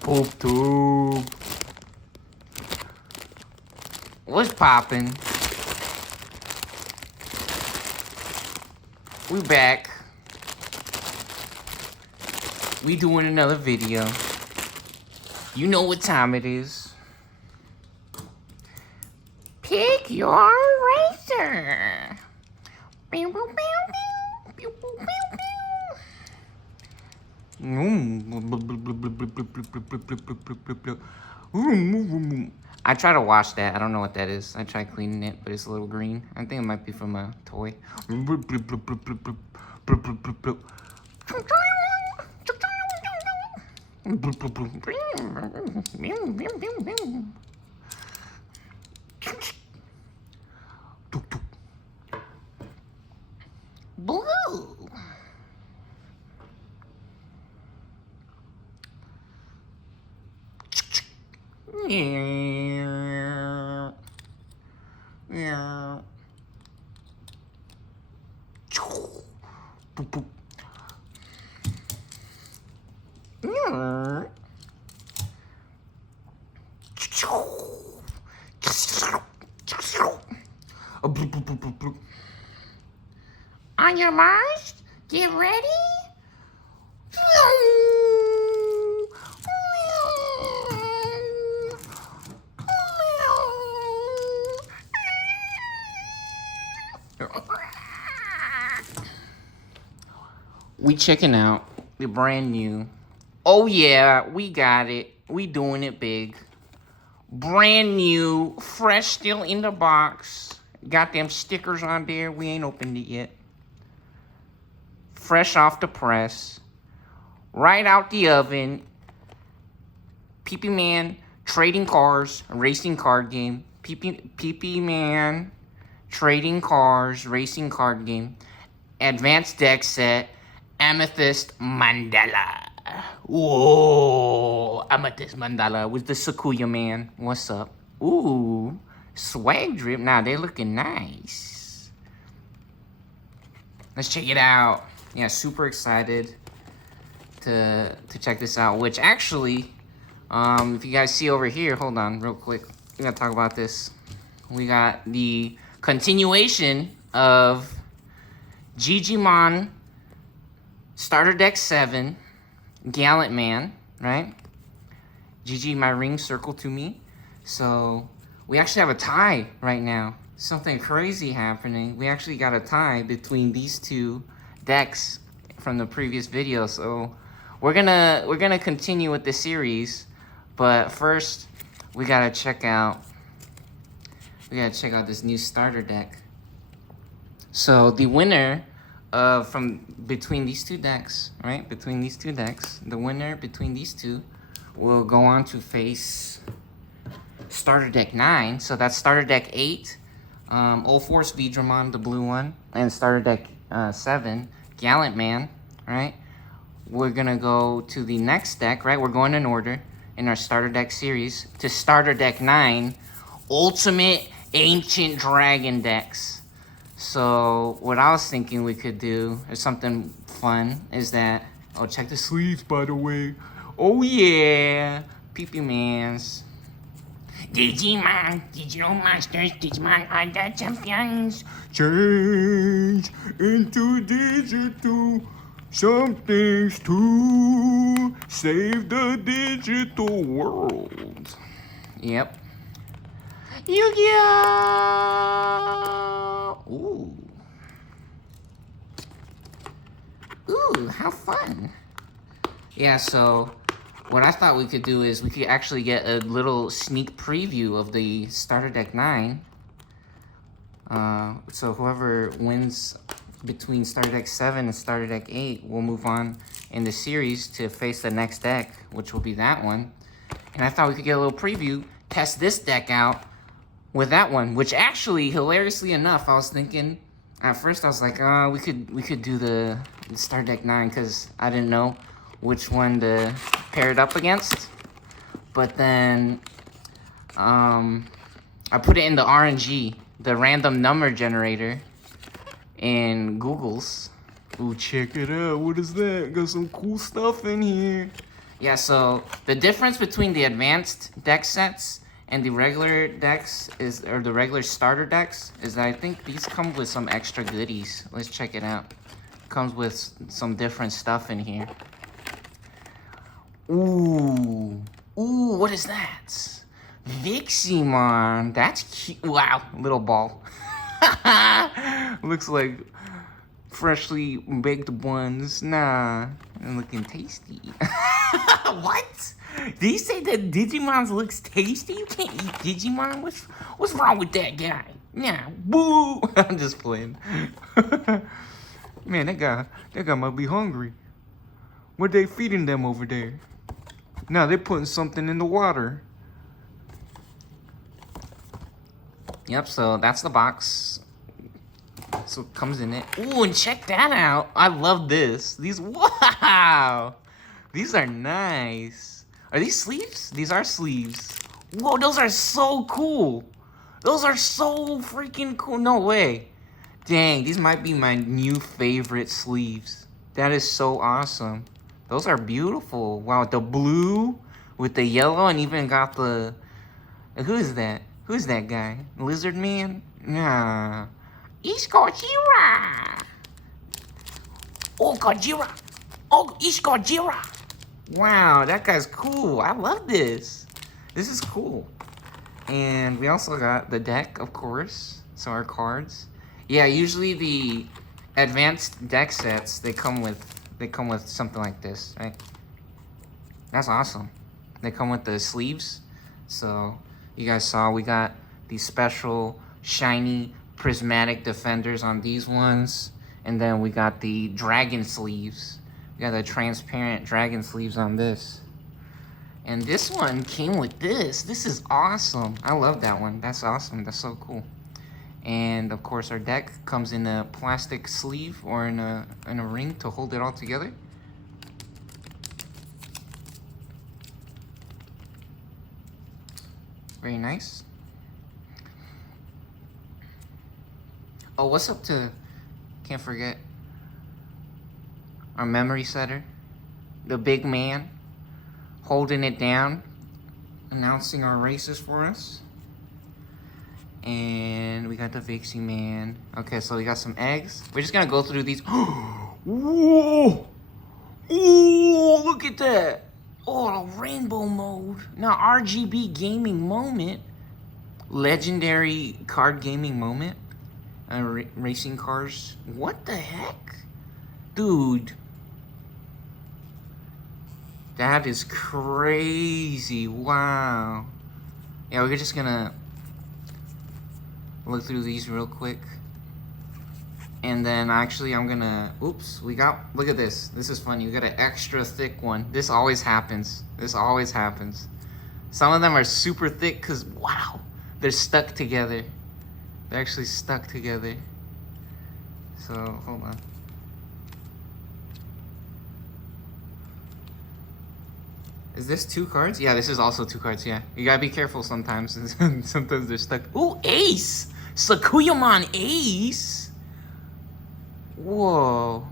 Poop tube. What's poppin'? We back. We doing another video. You know what time it is. Pick your racer. I try to wash that. I don't know what that is. I tried cleaning it, but it's a little green. I think it might be from a toy. Blue. Yeah. Yeah. Boop, boop. Yeah. On your march, get ready. We checking out the brand new. Oh yeah, we got it. We doing it big. Brand new, fresh, still in the box. Got them stickers on there. We ain't opened it yet. Fresh off the press. Right out the oven. PP Man Trading Cars Racing Card Game. PP Man Trading Cars Racing Card Game. Advanced Deck Set. Amethyst Mandala. Whoa, Amethyst Mandala with the Sakuya Man. What's up? Ooh, swag drip. Now they're looking nice. Let's check it out. Yeah, super excited to check this out. Which actually, if you guys see over here, hold on real quick. We gotta talk about this. We got the continuation of digimon Starter Deck 7, Gallant Man, right? GG, my ring circle to me. So, we actually have a tie right now. Something crazy happening. We actually got a tie between these two decks from the previous video. So, we're gonna continue with the series. But first, we gotta check out this new starter deck. So, the winner from between these two decks, right? Between these two decks, the winner between these two will go on to face Starter Deck 9. So that's Starter Deck 8, All Force Vidramon, the blue one, and Starter Deck 7, Gallant Man, right? We're gonna go to the next deck, right? We're going in order in our Starter Deck series to Starter Deck 9, Ultimate Ancient Dragon decks. So what I was thinking we could do is something fun is that, oh, check the sleeves, by the way. Oh yeah, PP Mans. Digimon, digital monsters, Digimon are the champions. Change into digital somethings to save the digital world. Yep. Yu-Gi-Oh! Ooh. Ooh, how fun. Yeah, so what I thought we could do is we could actually get a little sneak preview of the Starter Deck 9. So whoever wins between Starter Deck 7 and Starter Deck 8 will move on in the series to face the next deck, which will be that one. And I thought we could get a little preview, test this deck out with that one, which actually, hilariously enough, I was thinking, at first I was like, we could do the Starter Deck 9 because I didn't know which one to pair it up against. But then I put it in the RNG, the random number generator in Google's, Ooh, check it out. What is that? Got some cool stuff in here. Yeah, so the difference between the advanced deck sets and the regular decks or the regular starter decks is that I think these come with some extra goodies. Let's check it out. Comes with some different stuff in here. Ooh, what is that? Viximon, that's cute. Wow, little ball. Looks like freshly baked buns. Nah, and looking tasty. What? Did you say that Digimon looks tasty? You can't eat Digimon. What's wrong with that guy? Nah, boo. I'm just playing. Man, that guy might be hungry. What they feeding them over there? Now they're putting something in the water. Yep, so that's the box. So it comes in it. Ooh, and check that out. I love this. Wow. These are nice. Are these sleeves? These are sleeves. Whoa, those are so cool. Those are so freaking cool. No way. Dang, these might be my new favorite sleeves. That is so awesome. Those are beautiful. Wow, the blue with the yellow and even got the... Who is that? Who's that guy? Lizard Man? Nah. It's Gojira! Oh, Gojira! Oh, it's Gojira! Wow, that guy's cool. I love this. This is cool. And we also got the deck, of course. So our cards. Yeah, usually the advanced deck sets, they come with something like this, right? That's awesome. They come with the sleeves. So you guys saw we got these special shiny prismatic defenders on these ones. And then we got the dragon sleeves. We got the transparent dragon sleeves on this. And this one came with this. This is awesome. I love that one. That's awesome. That's so cool. And of course our deck comes in a plastic sleeve or in a ring to hold it all together. Very nice. Oh, what's up to, can't forget, our memory setter, the big man, holding it down, announcing our races for us. And we got the Vixie Man. Okay, so we got some eggs. We're just gonna go through these. Whoa! Oh, look at that! Oh, the rainbow mode. Now, RGB gaming moment. Legendary card gaming moment. Racing cars. What the heck? Dude. That is crazy. Wow. Yeah, we're just gonna look through these real quick. And then actually I'm gonna, oops, look at this. This is funny. We got an extra thick one. This always happens. This always happens. Some of them are super thick because, wow, they're stuck together. They're actually stuck together. So, hold on. Is this 2 cards? Yeah, this is also 2 cards, yeah. You gotta be careful sometimes. Sometimes they're stuck. Ooh, Ace! Sakuyamon Ace! Whoa.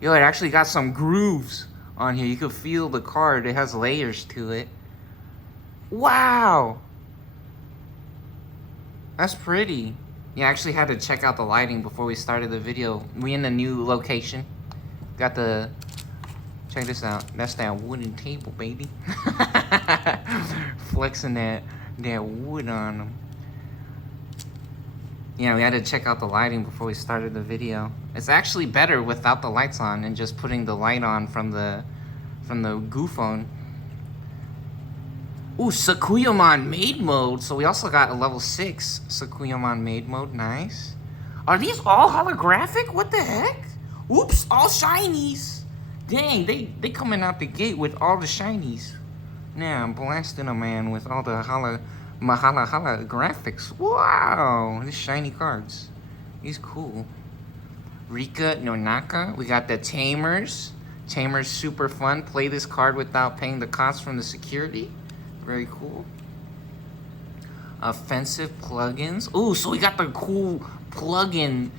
Yo, it actually got some grooves on here. You can feel the card. It has layers to it. Wow! That's pretty. Yeah, I actually had to check out the lighting before we started the video. We in the new location. Got the... Check this out. That's that wooden table, baby. Flexing that wood on them. Yeah, we had to check out the lighting before we started the video. It's actually better without the lights on and just putting the light on from the Goo phone. Ooh, Sakuyamon Maid Mode. So we also got a level 6 Sakuyamon Maid Mode. Nice. Are these all holographic? What the heck? Oops, all shinies. Dang, they coming out the gate with all the shinies. Now I'm blasting a man with all the holographics. Wow, these shiny cards. He's cool. Rika Nonaka. We got the Tamers. Tamers super fun. Play this card without paying the cost from the security. Very cool. Offensive plugins. Ooh, so we got the cool plugin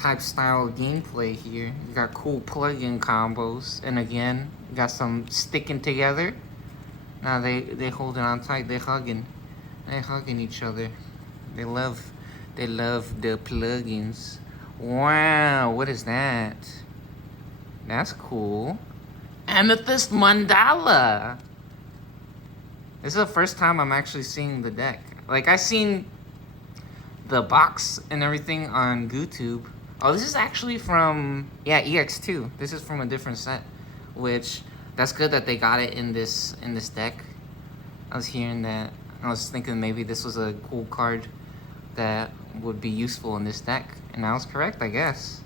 type style gameplay here. You got cool plug-in combos, and again, you got some sticking together. Now they holding on tight. They hugging each other. They love the plugins. Wow, what is that? That's cool. Amethyst mandala. This is the first time I'm actually seeing the deck. Like, I seen the box and everything on YouTube. Oh, this is actually from, yeah, EX2. This is from a different set, which, that's good that they got it in this deck. I was hearing that. I was thinking maybe this was a cool card that would be useful in this deck. And I was correct, I guess.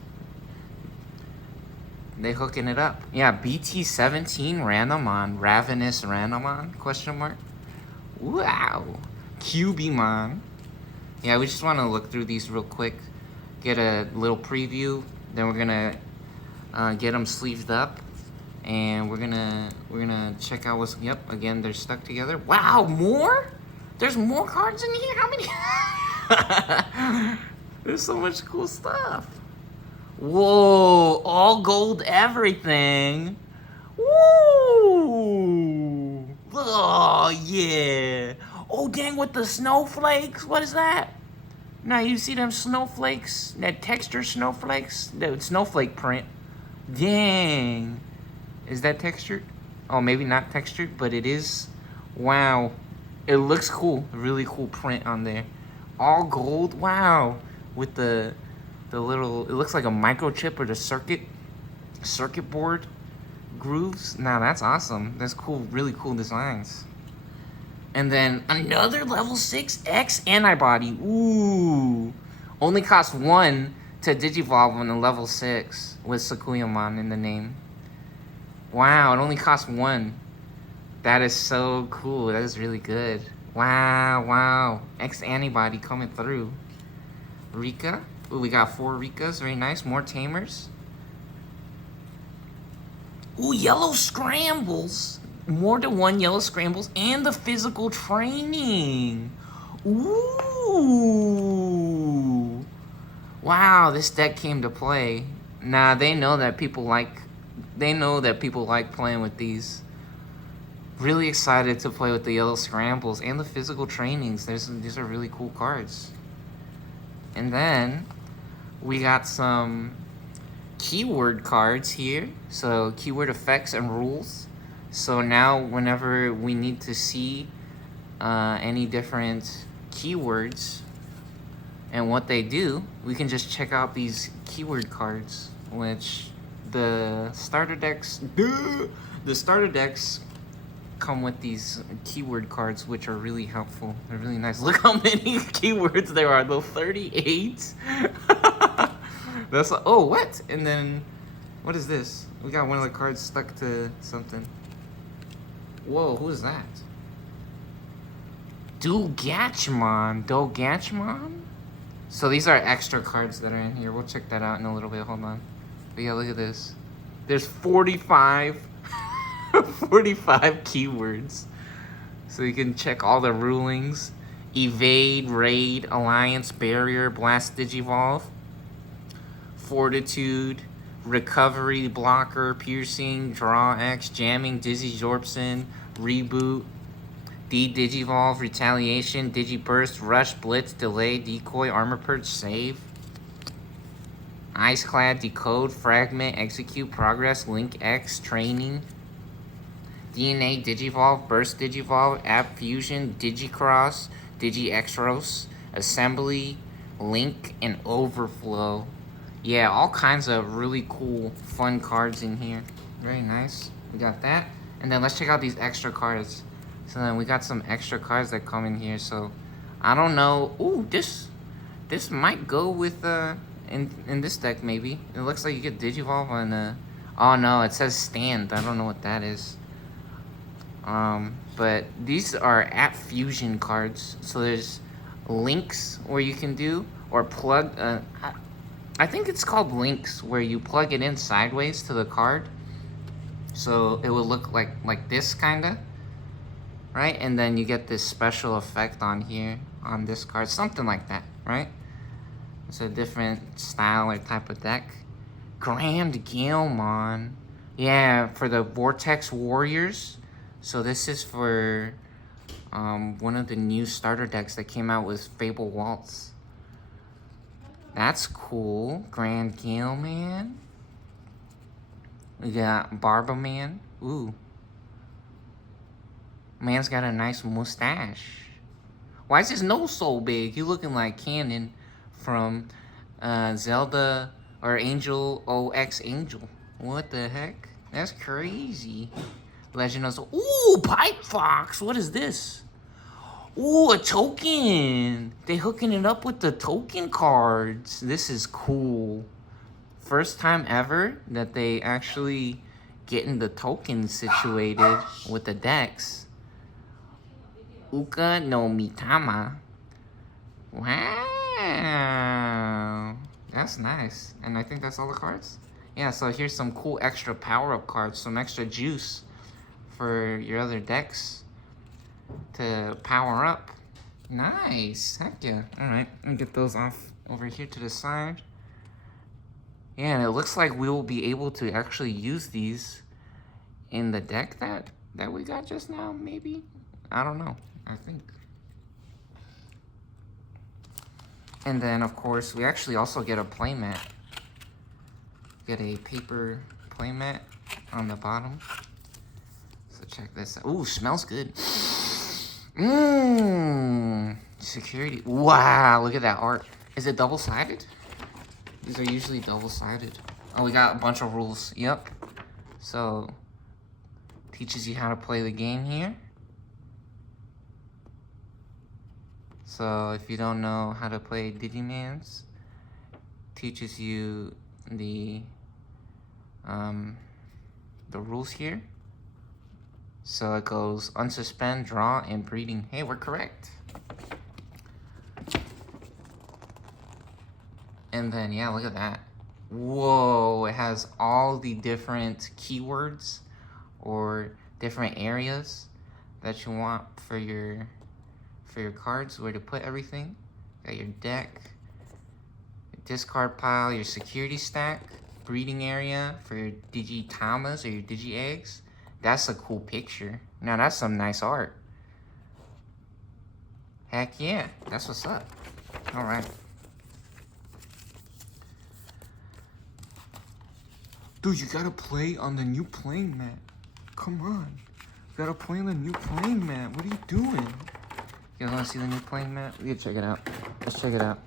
They hooking it up. Yeah, BT17 Randomon. Ravenous Randomon? Question mark. Wow. Cubimon. Yeah, we just want to look through these real quick. Get a little preview. Then we're gonna get them sleeved up. And we're gonna check out what's, yep, again, they're stuck together. Wow, more? There's more cards in here? How many? There's so much cool stuff. Whoa, all gold everything. Woo! Oh, yeah. Oh, dang, with the snowflakes. What is that? Now, you see them snowflakes? That texture snowflakes? The snowflake print. Dang. Is that textured? Oh, maybe not textured, but it is. Wow. It looks cool. Really cool print on there. All gold. Wow. With the little, it looks like a microchip or the circuit board grooves. Now that's awesome. That's cool, really cool designs. And then another level 6 X antibody. Ooh. Only costs 1 to digivolve on the level 6 with Sakuyamon in the name. Wow, it only costs 1. That is so cool. That is really good. Wow. X antibody coming through. Rika. Ooh, we got 4 Rikas. Very nice. More tamers. Ooh, yellow scrambles. More than 1 yellow scrambles. And the physical training. Ooh. Wow, this deck came to play. Nah, they know that people like playing with these. Really excited to play with the yellow scrambles and the physical trainings. These are really cool cards. And then we got some keyword cards here. So keyword effects and rules. So now whenever we need to see any different keywords and what they do, we can just check out these keyword cards, which the starter decks come with these keyword cards, which are really helpful. They're really nice. Look how many keywords there are, though. 38. That's like, oh, what? And then, what is this? We got one of the cards stuck to something. Whoa, who is that? Dolgatchmon? So these are extra cards that are in here. We'll check that out in a little bit. Hold on. But yeah, look at this. There's 45 keywords. So you can check all the rulings. Evade, Raid, Alliance, Barrier, Blast, Digivolve. Fortitude, Recovery, Blocker, Piercing, Draw X, Jamming, Dizzy Jorpson, Reboot, Digivolve, Retaliation, Digiburst, Rush, Blitz, Delay, Decoy, Armor Purge, Save. Iceclad, Decode, Fragment, Execute, Progress, Link X, Training. DNA, Digivolve, Burst Digivolve, App Fusion, Digicross, Digi-Exros, Assembly, Link, and Overflow. Yeah, all kinds of really cool, fun cards in here. Very nice. We got that. And then let's check out these extra cards. So then we got some extra cards that come in here. So I don't know. Ooh, this might go with in this deck maybe. It looks like you get Digivolve on oh no, it says stand. I don't know what that is. But these are App Fusion cards. So there's links where you can do or plug I think it's called links, where you plug it in sideways to the card. So it will look like this kinda. Right? And then you get this special effect on here on this card. Something like that, right? It's a different style or type of deck. Grand Gilmon. Yeah, for the Vortex Warriors. So this is for one of the new starter decks that came out with Fable Waltz. That's cool. Grand Gilman. We got Barbaman. Ooh. Man's got a nice mustache. Why is his nose so big? He looking like Canon from Zelda or Angel OX Angel. What the heck? That's crazy. Legend of... Ooh, Pipe Fox. What is this? Ooh, a token. They hooking it up with the token cards. This is cool. First time ever that they actually getting the tokens situated with the decks. Uka no Mitama. Wow. That's nice. And I think that's all the cards. Yeah, so here's some cool extra power-up cards. Some extra juice for your other decks to power up. Nice. Heck yeah. Alright, let me get those off over here to the side. Yeah, and it looks like we will be able to actually use these in the deck that we got just now, maybe? I don't know. I think. And then, of course, we actually also get a playmat. Get a paper playmat on the bottom. So check this out. Ooh, smells good. Mmm. Security. Wow, look at that art. Is it double-sided? These are usually double-sided. Oh, we got a bunch of rules. Yep. So, teaches you how to play the game here. So, if you don't know how to play Digimons, teaches you the rules here. So it goes unsuspend, draw, and breeding. Hey, we're correct. And then, yeah, look at that. Whoa, it has all the different keywords or different areas that you want for your cards, where to put everything. Got your deck, your discard pile, your security stack, breeding area for your Digitamas or your Digi-Eggs. That's a cool picture. Now that's some nice art. Heck yeah, that's what's up. All right. Dude, you gotta play on the new playing mat. Come on. You gotta play on the new playing mat. What are you doing? You guys wanna see the new playing mat? We can check it out. Let's check it out.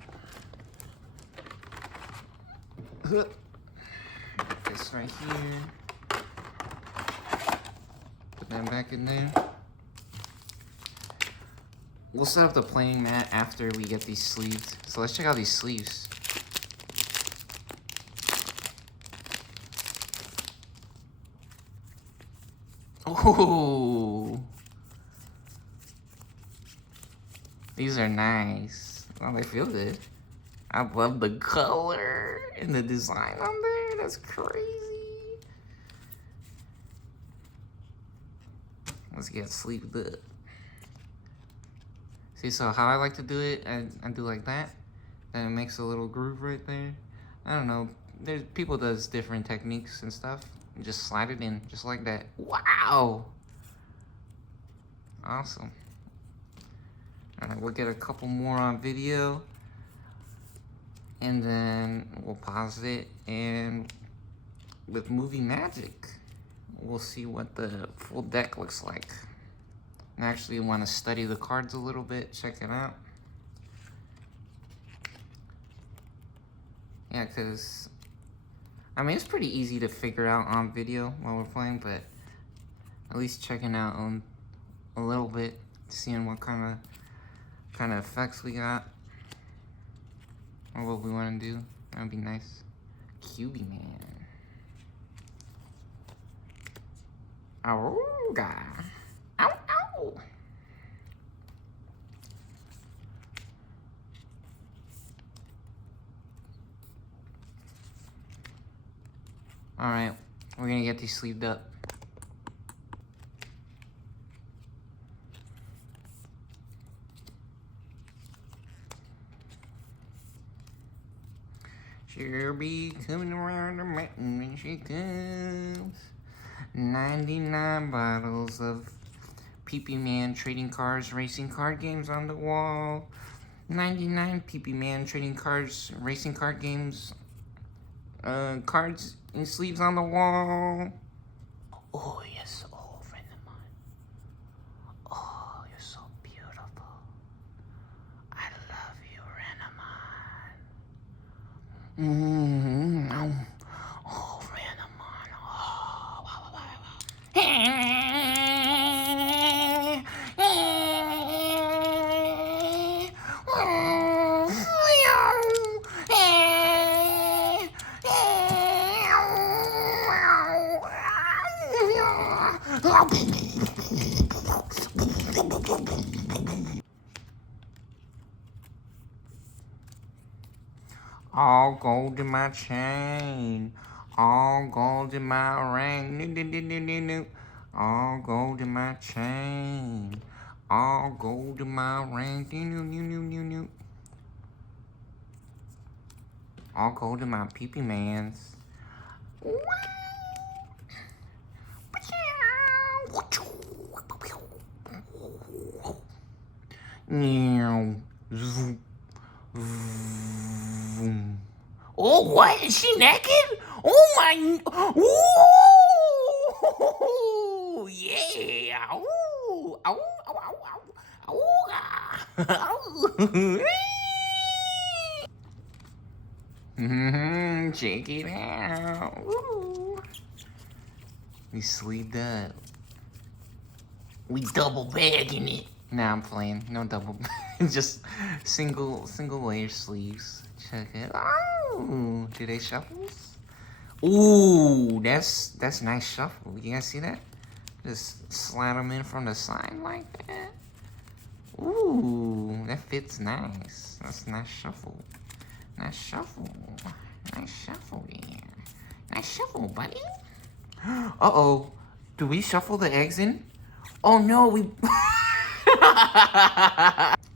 This right here. Put that back in there. We'll set up the playing mat after we get these sleeves. So let's check out these sleeves. Oh, these are nice. Oh, they feel good. I love the color and the design on there. That's crazy. Let's get sleeved up. See, so how I like to do it, I do like that. Then it makes a little groove right there. I don't know. There's people does different techniques and stuff. And just slide it in, just like that. Wow! Awesome. Alright, we'll get a couple more on video. And then we'll pause it, and with movie magic, we'll see what the full deck looks like. I actually want to study the cards a little bit, check it out. Yeah, because, I mean, it's pretty easy to figure out on video while we're playing, but at least checking out on a little bit, seeing what kind of effects we got, or what we want to do. That would be nice. QB man. Auga. Ow, ow. Alright, we're gonna get these sleeved up. she'll be coming around the mountain when she comes. 99 bottles of Pee-Pee Man trading cards, racing card games on the wall. 99 Pee-Pee Man trading cards, racing card games, cards and sleeves on the wall. Oh, yes, oh, friend of mine. Oh, you're so beautiful. I love you, Renamon. Oh, Renamon. Oh, wow, wow, wow, all gold in my chain, all gold in my ring, no. All gold in my chain, all gold in my ring, no. All gold in my Pee-Pee Mans. Oh, what? Is she naked? Oh my! Ooh! Yeah! Ooh! Ow! Ow! Ow! Ow! Ow! Check it out! Ooh. We sleeved up. We double bagging it. Nah, I'm playing. No double. Just single layer sleeves. Check it. Oh, do they shuffles? Ooh, that's nice shuffle. You guys see that? Just slide them in from the side like that. Ooh, that fits nice. That's a nice shuffle. Nice shuffle. Nice shuffle there. Nice shuffle, buddy. Uh-oh. Do we shuffle the eggs in? Oh no, we...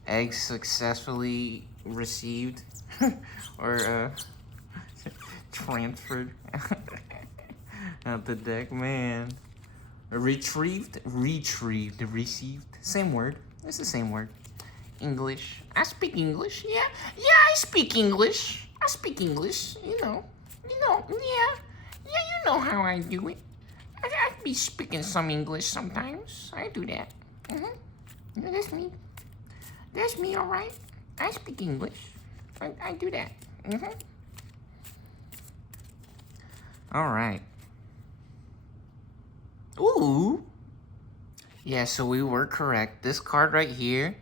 Eggs successfully received or transferred out the deck, man. Received, same word. It's the same word. English. I speak English. Yeah, I speak English. I speak English. You know, yeah, you know how I do it. I be speaking some English sometimes. I do that. Yeah, that's me. That's me, all right. I speak English. I do that. All right. Ooh. Yeah, so we were correct. This card right here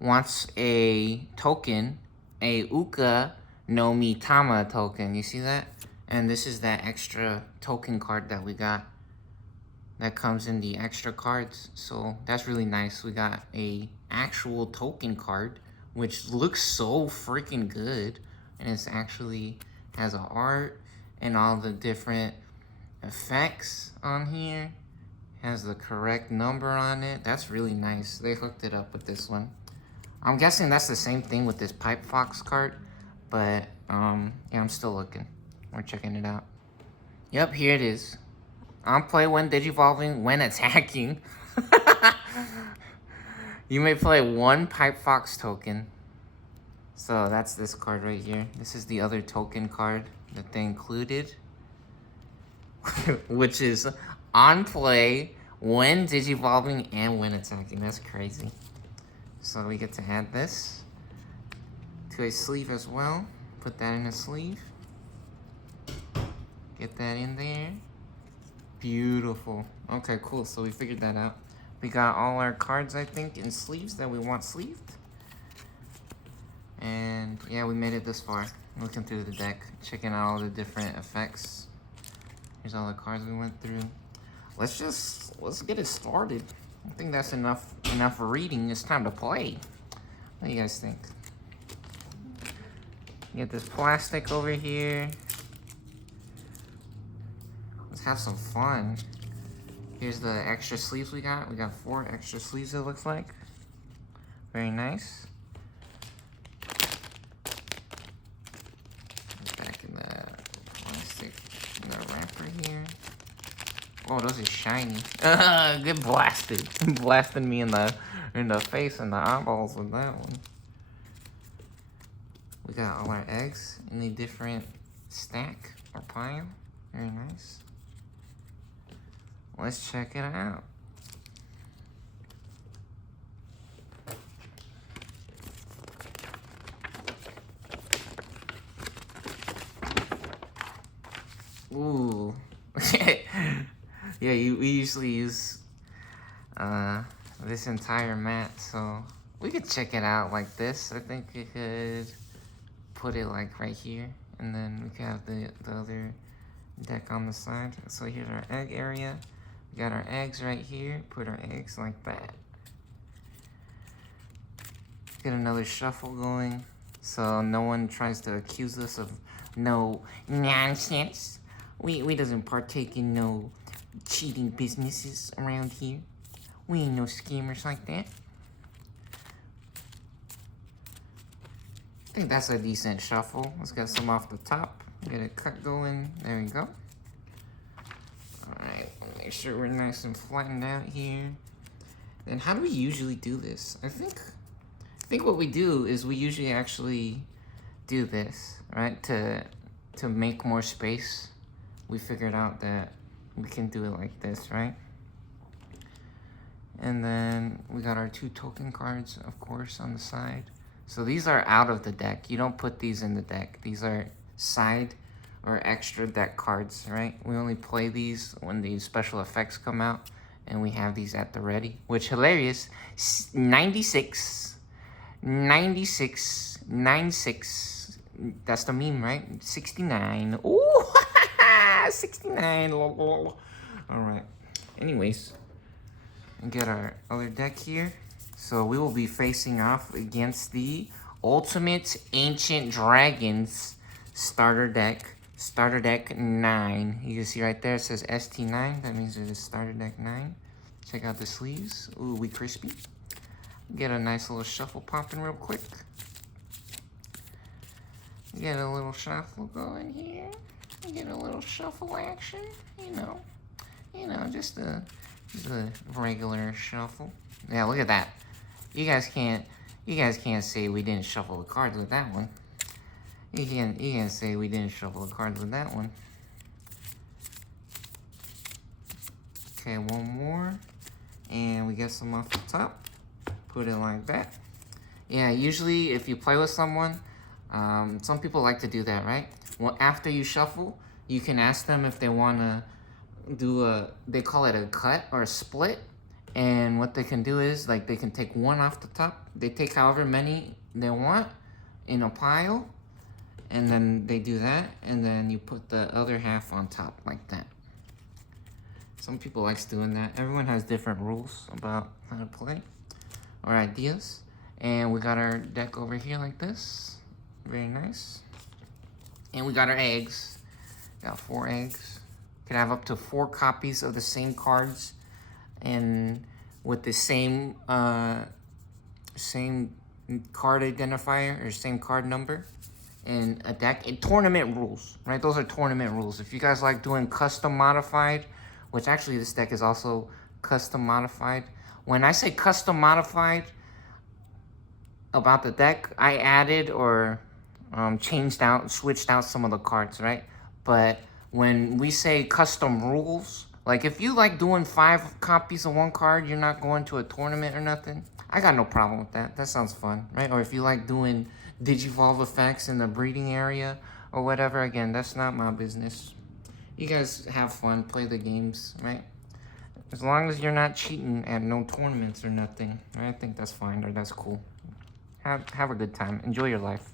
wants a token, a Uka no Mitama token. You see that? And this is that extra token card that we got. That comes in the extra cards, so that's really nice. We got a actual token card, which looks so freaking good, and it's actually has a art and all the different effects on here. Has the correct number on it. That's really nice. They hooked it up with this one. I'm guessing that's the same thing with this Pipe Fox card, but yeah, I'm still looking. We're checking it out. Yep, here it is. On play when digivolving, when attacking. You may play one Pipe Fox token. So that's this card right here. This is the other token card that they included. Which is on play when digivolving and when attacking. That's crazy. So we get to add this to a sleeve as well. Put that in a sleeve. Get that in there. Beautiful. Okay, cool. So we figured that out. We got all our cards, I think, in sleeves that we want sleeved. And yeah, we made it this far. Looking through the deck, checking out all the different effects. Here's all the cards we went through. Let's get it started. I think that's enough for reading. It's time to play. What do you guys think? Get this plastic over here. Let's have some fun. Here's the extra sleeves we got. We got 4 extra sleeves, it looks like. Very nice. shuffler here. Oh, those are shiny. Get blasted. Blasting me in the face and the eyeballs with that one. We got all our eggs in a different stack or pile. Very nice. Let's check it out. Ooh. Yeah, we usually use this entire mat, so we could check it out like this. I think we could put it like right here, and then we could have the other deck on the side. So here's our egg area. We got our eggs right here. Put our eggs like that. Get another shuffle going, so no one tries to accuse us of no nonsense. We doesn't partake in no cheating businesses around here. We ain't no schemers like that. I think that's a decent shuffle. Let's get some off the top. Get a cut going. There we go. Alright, make sure we're nice and flattened out here. Then how do we usually do this? I think what we do is we usually actually do this, right? To make more space. We figured out that we can do it like this, right? And then we got our 2 token cards, of course, on the side. So these are out of the deck. You don't put these in the deck. These are side or extra deck cards, right? We only play these when the special effects come out, and we have these at the ready, which hilarious. 96, 96, 96. That's the meme, right? 69. Ooh, 69. All right. Anyways, and get our other deck here. So we will be facing off against the Ultimate Ancient Dragons starter deck. Starter deck 9. You can see right there it says ST9. That means it is starter deck 9. Check out the sleeves. Ooh, we crispy. Get a nice little shuffle popping real quick. Get a little shuffle going here. Get a little shuffle action. You know, just a regular shuffle. Yeah, look at that. You guys can't say we didn't shuffle the cards with that one. You can't say we didn't shuffle the cards with that one. Okay, one more. And we get some off the top. Put it like that. Yeah, usually if you play with someone, some people like to do that, right? Well, after you shuffle, you can ask them if they want to do they call it a cut or a split. And what they can do is, like, they can take one off the top. They take however many they want in a pile. And then they do that. And then you put the other half on top like that. Some people likes doing that. Everyone has different rules about how to play or ideas. And we got our deck over here like this. Very nice. And we got our eggs. Got 4 eggs. Can have up to 4 copies of the same cards. And with the same card identifier or same card number in a deck. And tournament rules, right? Those are tournament rules. If you guys like doing custom modified, which actually this deck is also custom modified. When I say custom modified about the deck, I added or switched out some of the cards, right? But when we say custom rules, like if you like doing 5 copies of one card, you're not going to a tournament or nothing, I got no problem with that. That sounds fun, right? Or if you like doing Digivolve effects in the breeding area or whatever, again, that's not my business. You guys have fun, play the games, right? As long as you're not cheating at no tournaments or nothing, right? I think that's fine, or that's cool. Have a good time. Enjoy your life.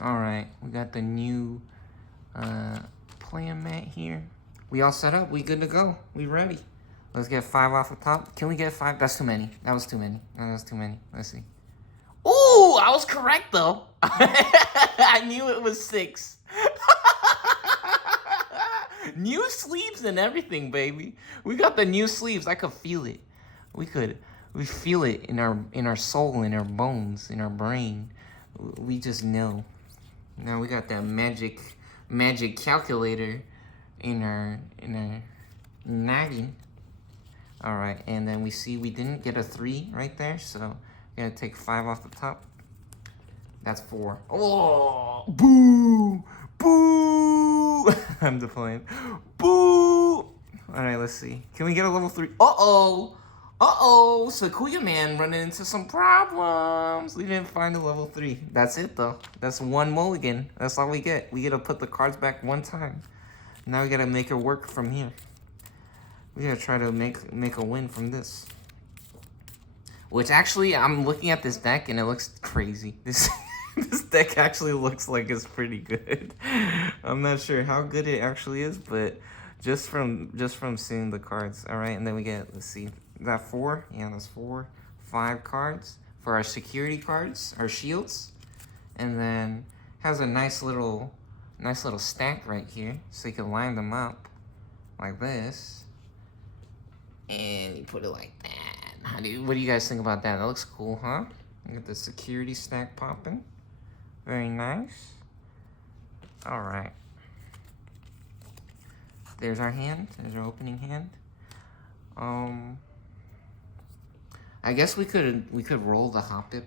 All right, we got the new playing mat here. We all set up. We good to go. We ready. Let's get 5 off the top. Can we get 5? That's too many. That was too many. That was too many. Let's see. Ooh, I was correct though. I knew it was 6. New sleeves and everything, baby. We got the new sleeves. I could feel it. We feel it in our soul, in our bones, in our brain. We just know. Now we got that magic magic calculator in our noggin. All right, and then we see we didn't get a 3 right there, so we're gonna take 5 off the top. That's 4. Oh, boo, boo! I'm deflating. Boo! All right, let's see. Can we get a level 3? Uh-oh, uh-oh! Sakuya Man running into some problems. We didn't find a level 3. That's it though. That's 1 mulligan. That's all we get. We get to put the cards back 1 time. Now we gotta make it work from here. We gotta try to make a win from this. Which actually, I'm looking at this deck and it looks crazy. This this deck actually looks like it's pretty good. I'm not sure how good it actually is, but just from seeing the cards. All right, and then we get, let's see, is that 4? Yeah, that's 4. 5 cards for our security cards, our shields, and then has a nice little stack right here, so you can line them up like this. And you put it like that. What do you guys think about that? That looks cool, huh? You get the security stack popping. Very nice. All right. There's our hand. There's our opening hand. I guess we could roll the Hoppip,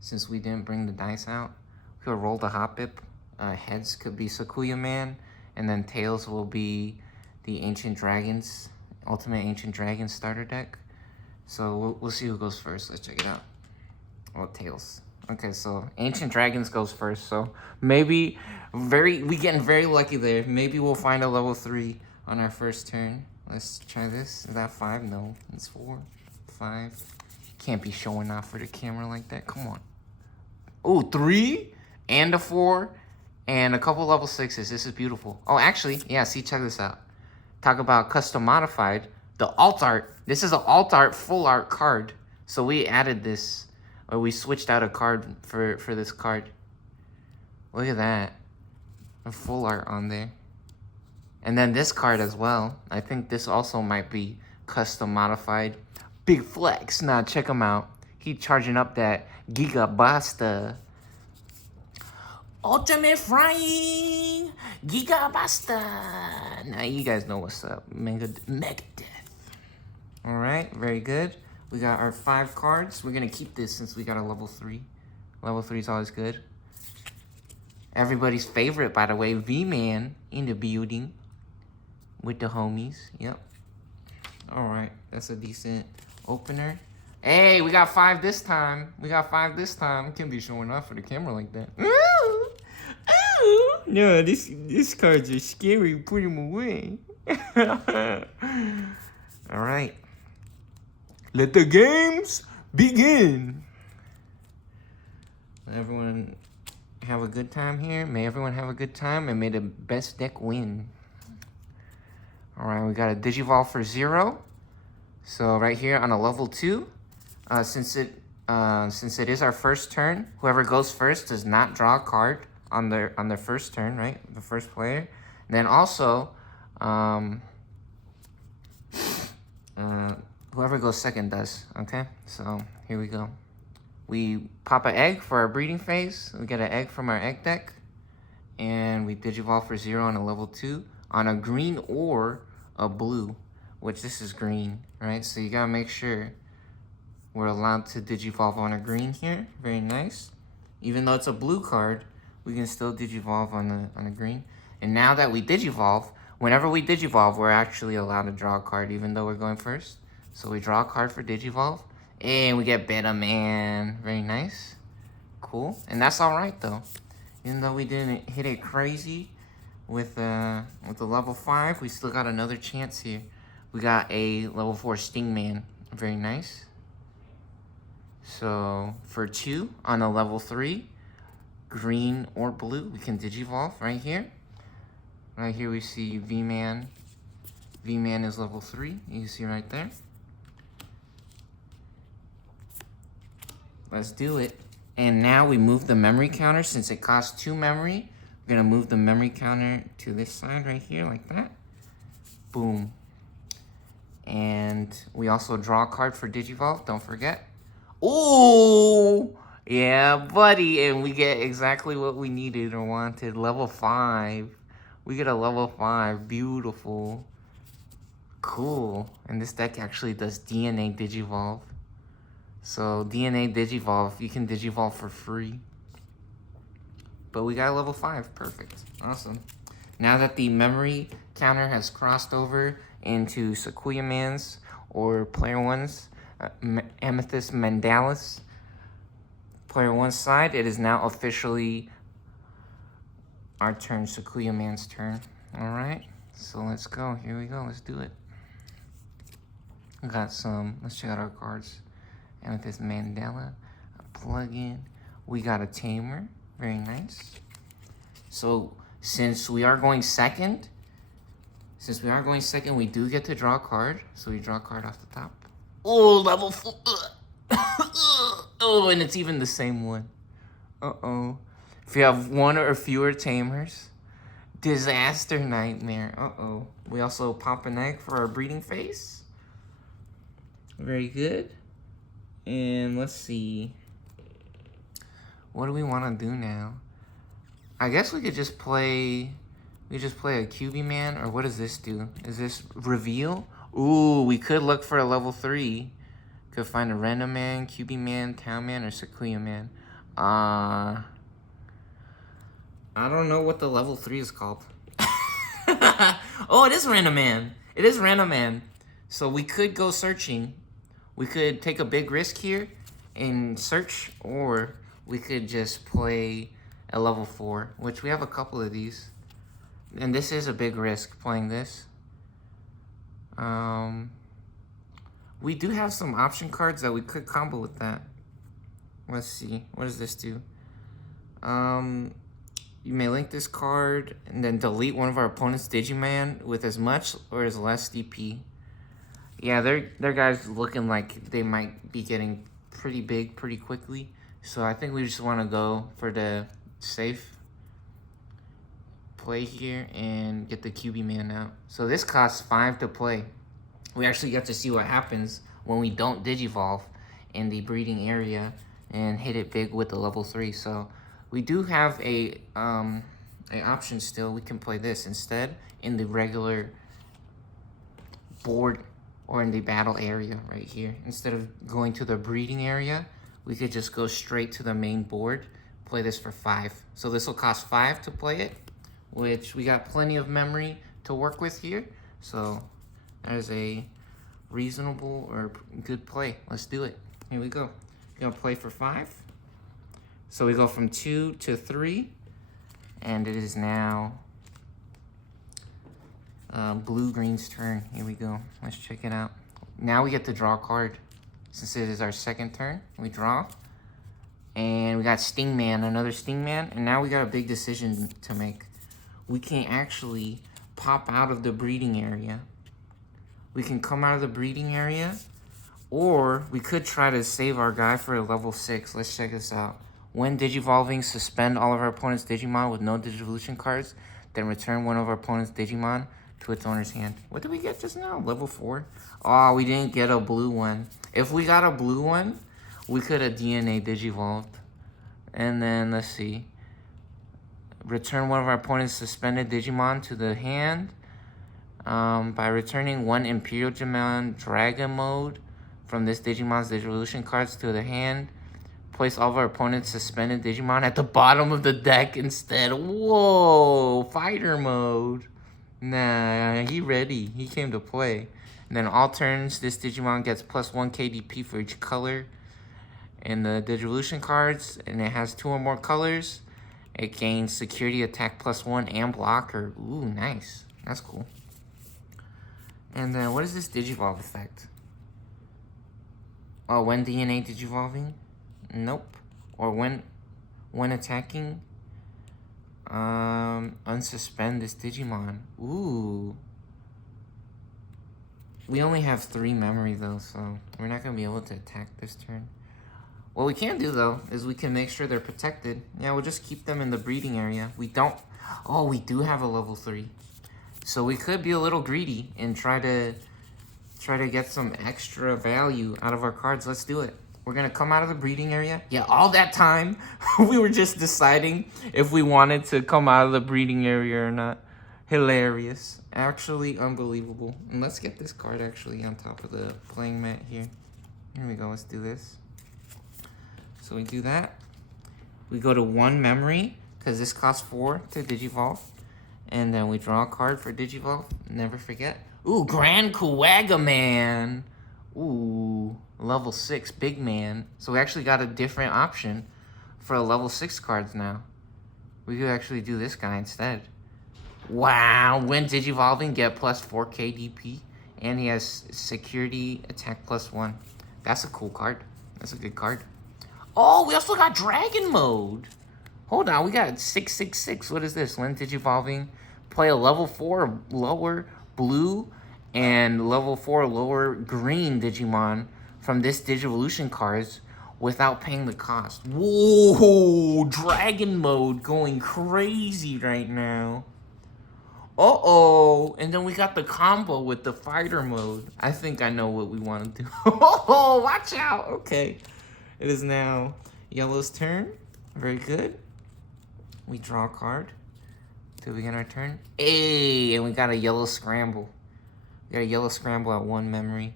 since we didn't bring the dice out. We could roll the Hoppip. Heads could be Sakuya Man, and then tails will be the Ancient Dragons. Ultimate Ancient Dragon starter deck. So we'll see who goes first. Let's check it out. Oh, tails. Okay, so Ancient Dragons goes first. So maybe we getting very lucky there. Maybe we'll find a level 3 on our first turn. Let's try this. Is that 5? No, it's 4, 5. Can't be showing off for the camera like that. Come on. Oh, 3 and a 4 and a couple level 6s. This is beautiful. Oh, actually, yeah. See, check this out. Talk about custom modified. The alt art. This is an alt art full art card. So we added this, or we switched out a card for this card. Look at that. A full art on there. And then this card as well. I think this also might be custom modified. Big flex. Nah, check him out. He charging up that Giga Basta. Ultimate Frying! Giga Basta! Now you guys know what's up. Mega Death. Alright, very good. We got our 5 cards. We're gonna keep this since we got a level 3. Level 3 is always good. Everybody's favorite, by the way, V-Man in the building. With the homies. Yep. Alright, that's a decent opener. Hey, we got 5 this time. We got 5 this time. Can't be showing off for the camera like that. Ooh! Ooh! No, this cards are scary. Put them away. Alright. Let the games begin. Let everyone have a good time here. May everyone have a good time, and may the best deck win. Alright, we got a Digivolve for 0. So right here on a level 2, since it is our first turn, whoever goes first does not draw a card on their first turn, right? The first player. And then also, whoever goes second does. Okay, so here we go. We pop an egg for our breeding phase. We get an egg from our egg deck, and we Digivolve for 0 on a level 2 on a green or a blue, which this is green, right? So you gotta make sure we're allowed to Digivolve on a green here. Very nice. Even though it's a blue card, we can still Digivolve on a green. And now that we Digivolve, whenever we Digivolve, we're actually allowed to draw a card, even though we're going first. So we draw a card for Digivolve, and we get Beta Man. Very nice. Cool. And that's all right, though. Even though we didn't hit it crazy with the level 5, we still got another chance here. We got a level 4 Stingman. Very nice. So for 2 on a level 3, green or blue, we can Digivolve right here. Right here we see V-Man. V-Man is level 3. You can see right there. Let's do it. And now we move the memory counter. Since it costs 2 memory, we're going to move the memory counter to this side right here like that. Boom. And we also draw a card for Digivolve. Don't forget. Oh, Yeah, buddy, and we get exactly what we needed or wanted. Level 5. We get a level 5. Beautiful. Cool. And this deck actually does DNA Digivolve. So DNA Digivolve, you can Digivolve for free. But we got a level 5. Perfect. Awesome. Now that the memory counter has crossed over into Sequoia Man's or Player 1's Amethyst Mandalas, Player 1's side, it is now officially our turn, Sequoia Man's turn. Alright, so let's go. Here we go. Let's do it. We got some, let's check out our cards. Amethyst Mandala, a plug-in. We got a Tamer. Very nice. So, since we are going second, we do get to draw a card. So we draw a card off the top. Oh, level 4. Oh, and it's even the same one. Uh-oh. If you have one or fewer Tamers, disaster nightmare. Uh-oh. We also pop an egg for our breeding phase. Very good. And let's see. What do we want to do now? I guess we could just play... We just play a QB Man, or what does this do? Is this reveal? Ooh, we could look for a level 3. Could find a random man, QB Man, town man, or Sequoia Man. I don't know what the level 3 is called. Oh, it is random man. It is random man. So we could go searching. We could take a big risk here and search, or we could just play a level 4, which we have a couple of these. And this is a big risk, playing this. We do have some option cards that we could combo with that. Let's see. What does this do? You may link this card and then delete one of our opponent's Digimon with as much or as less DP. Yeah, their guys looking like they might be getting pretty big pretty quickly. So I think we just want to go for the safe play here and get the QB Man out. So this costs 5 to play. We actually get to see what happens when we don't Digivolve in the breeding area and hit it big with the level 3. So we do have a option still. We can play this instead in the regular board or in the battle area right here. Instead of going to the breeding area, we could just go straight to the main board, play this for 5. So this will cost 5 to play it, which we got plenty of memory to work with here. So that is a reasonable or good play. Let's do it. Here we go. We're gonna play for 5. So we go from 2 to 3, and it is now blue-green's turn. Here we go. Let's check it out. Now we get to draw a card. Since it is our second turn, we draw. And we got Stingman, another Stingman, and now we got a big decision to make. We can actually pop out of the breeding area. We can come out of the breeding area, or we could try to save our guy for a level 6. Let's check this out. When Digivolving, suspend all of our opponent's Digimon with no Digivolution cards, then return one of our opponent's Digimon to its owner's hand. What did we get just now? Level 4? Oh, we didn't get a blue one. If we got a blue one, we could have DNA Digivolved. And then, let's see. Return one of our opponent's suspended Digimon to the hand by returning one Imperial Digimon Dragon Mode from this Digimon's Digivolution cards to the hand. Place all of our opponent's suspended Digimon at the bottom of the deck instead. Whoa! Fighter mode. Nah, he ready. He came to play. And then all turns, this Digimon gets +1 KDP for each color in the Digivolution cards, and it has 2 or more colors. It gains security attack +1 and blocker. Ooh, nice. That's cool. And then what is this Digivolve effect? Oh, when DNA Digivolving? Nope. Or when attacking, unsuspend this Digimon. Ooh. We only have 3 memory though, so we're not gonna be able to attack this turn. What we can do, though, is we can make sure they're protected. Yeah, we'll just keep them in the breeding area. We don't... Oh, we do have a level 3. So we could be a little greedy and try to get some extra value out of our cards. Let's do it. We're gonna come out of the breeding area. Yeah, all that time, we were just deciding if we wanted to come out of the breeding area or not. Hilarious. Actually unbelievable. And let's get this card actually on top of the playing mat here. Here we go, let's do this. So we do that. We go to 1 memory, because this costs 4 to digivolve. And then we draw a card for digivolve. Never forget. Ooh, Grand Kuwagaman. Ooh, level 6 big man. So we actually got a different option for a level 6 cards now. We could actually do this guy instead. Wow, when digivolving, get plus 4 KDP. And he has security attack plus 1. That's a cool card. That's a good card. Oh, we also got dragon mode. Hold on, we got 666. What is this? When digivolving, play a level 4 lower blue and level 4 lower green Digimon from this Digivolution cards without paying the cost. Whoa, dragon mode going crazy right now. Uh-oh, and then we got the combo with the fighter mode. I think I know what we want to do. Oh, watch out. Okay. It is now yellow's turn. Very good. We draw a card to begin our turn. Hey, and we got a yellow scramble. We got a yellow scramble at 1 memory.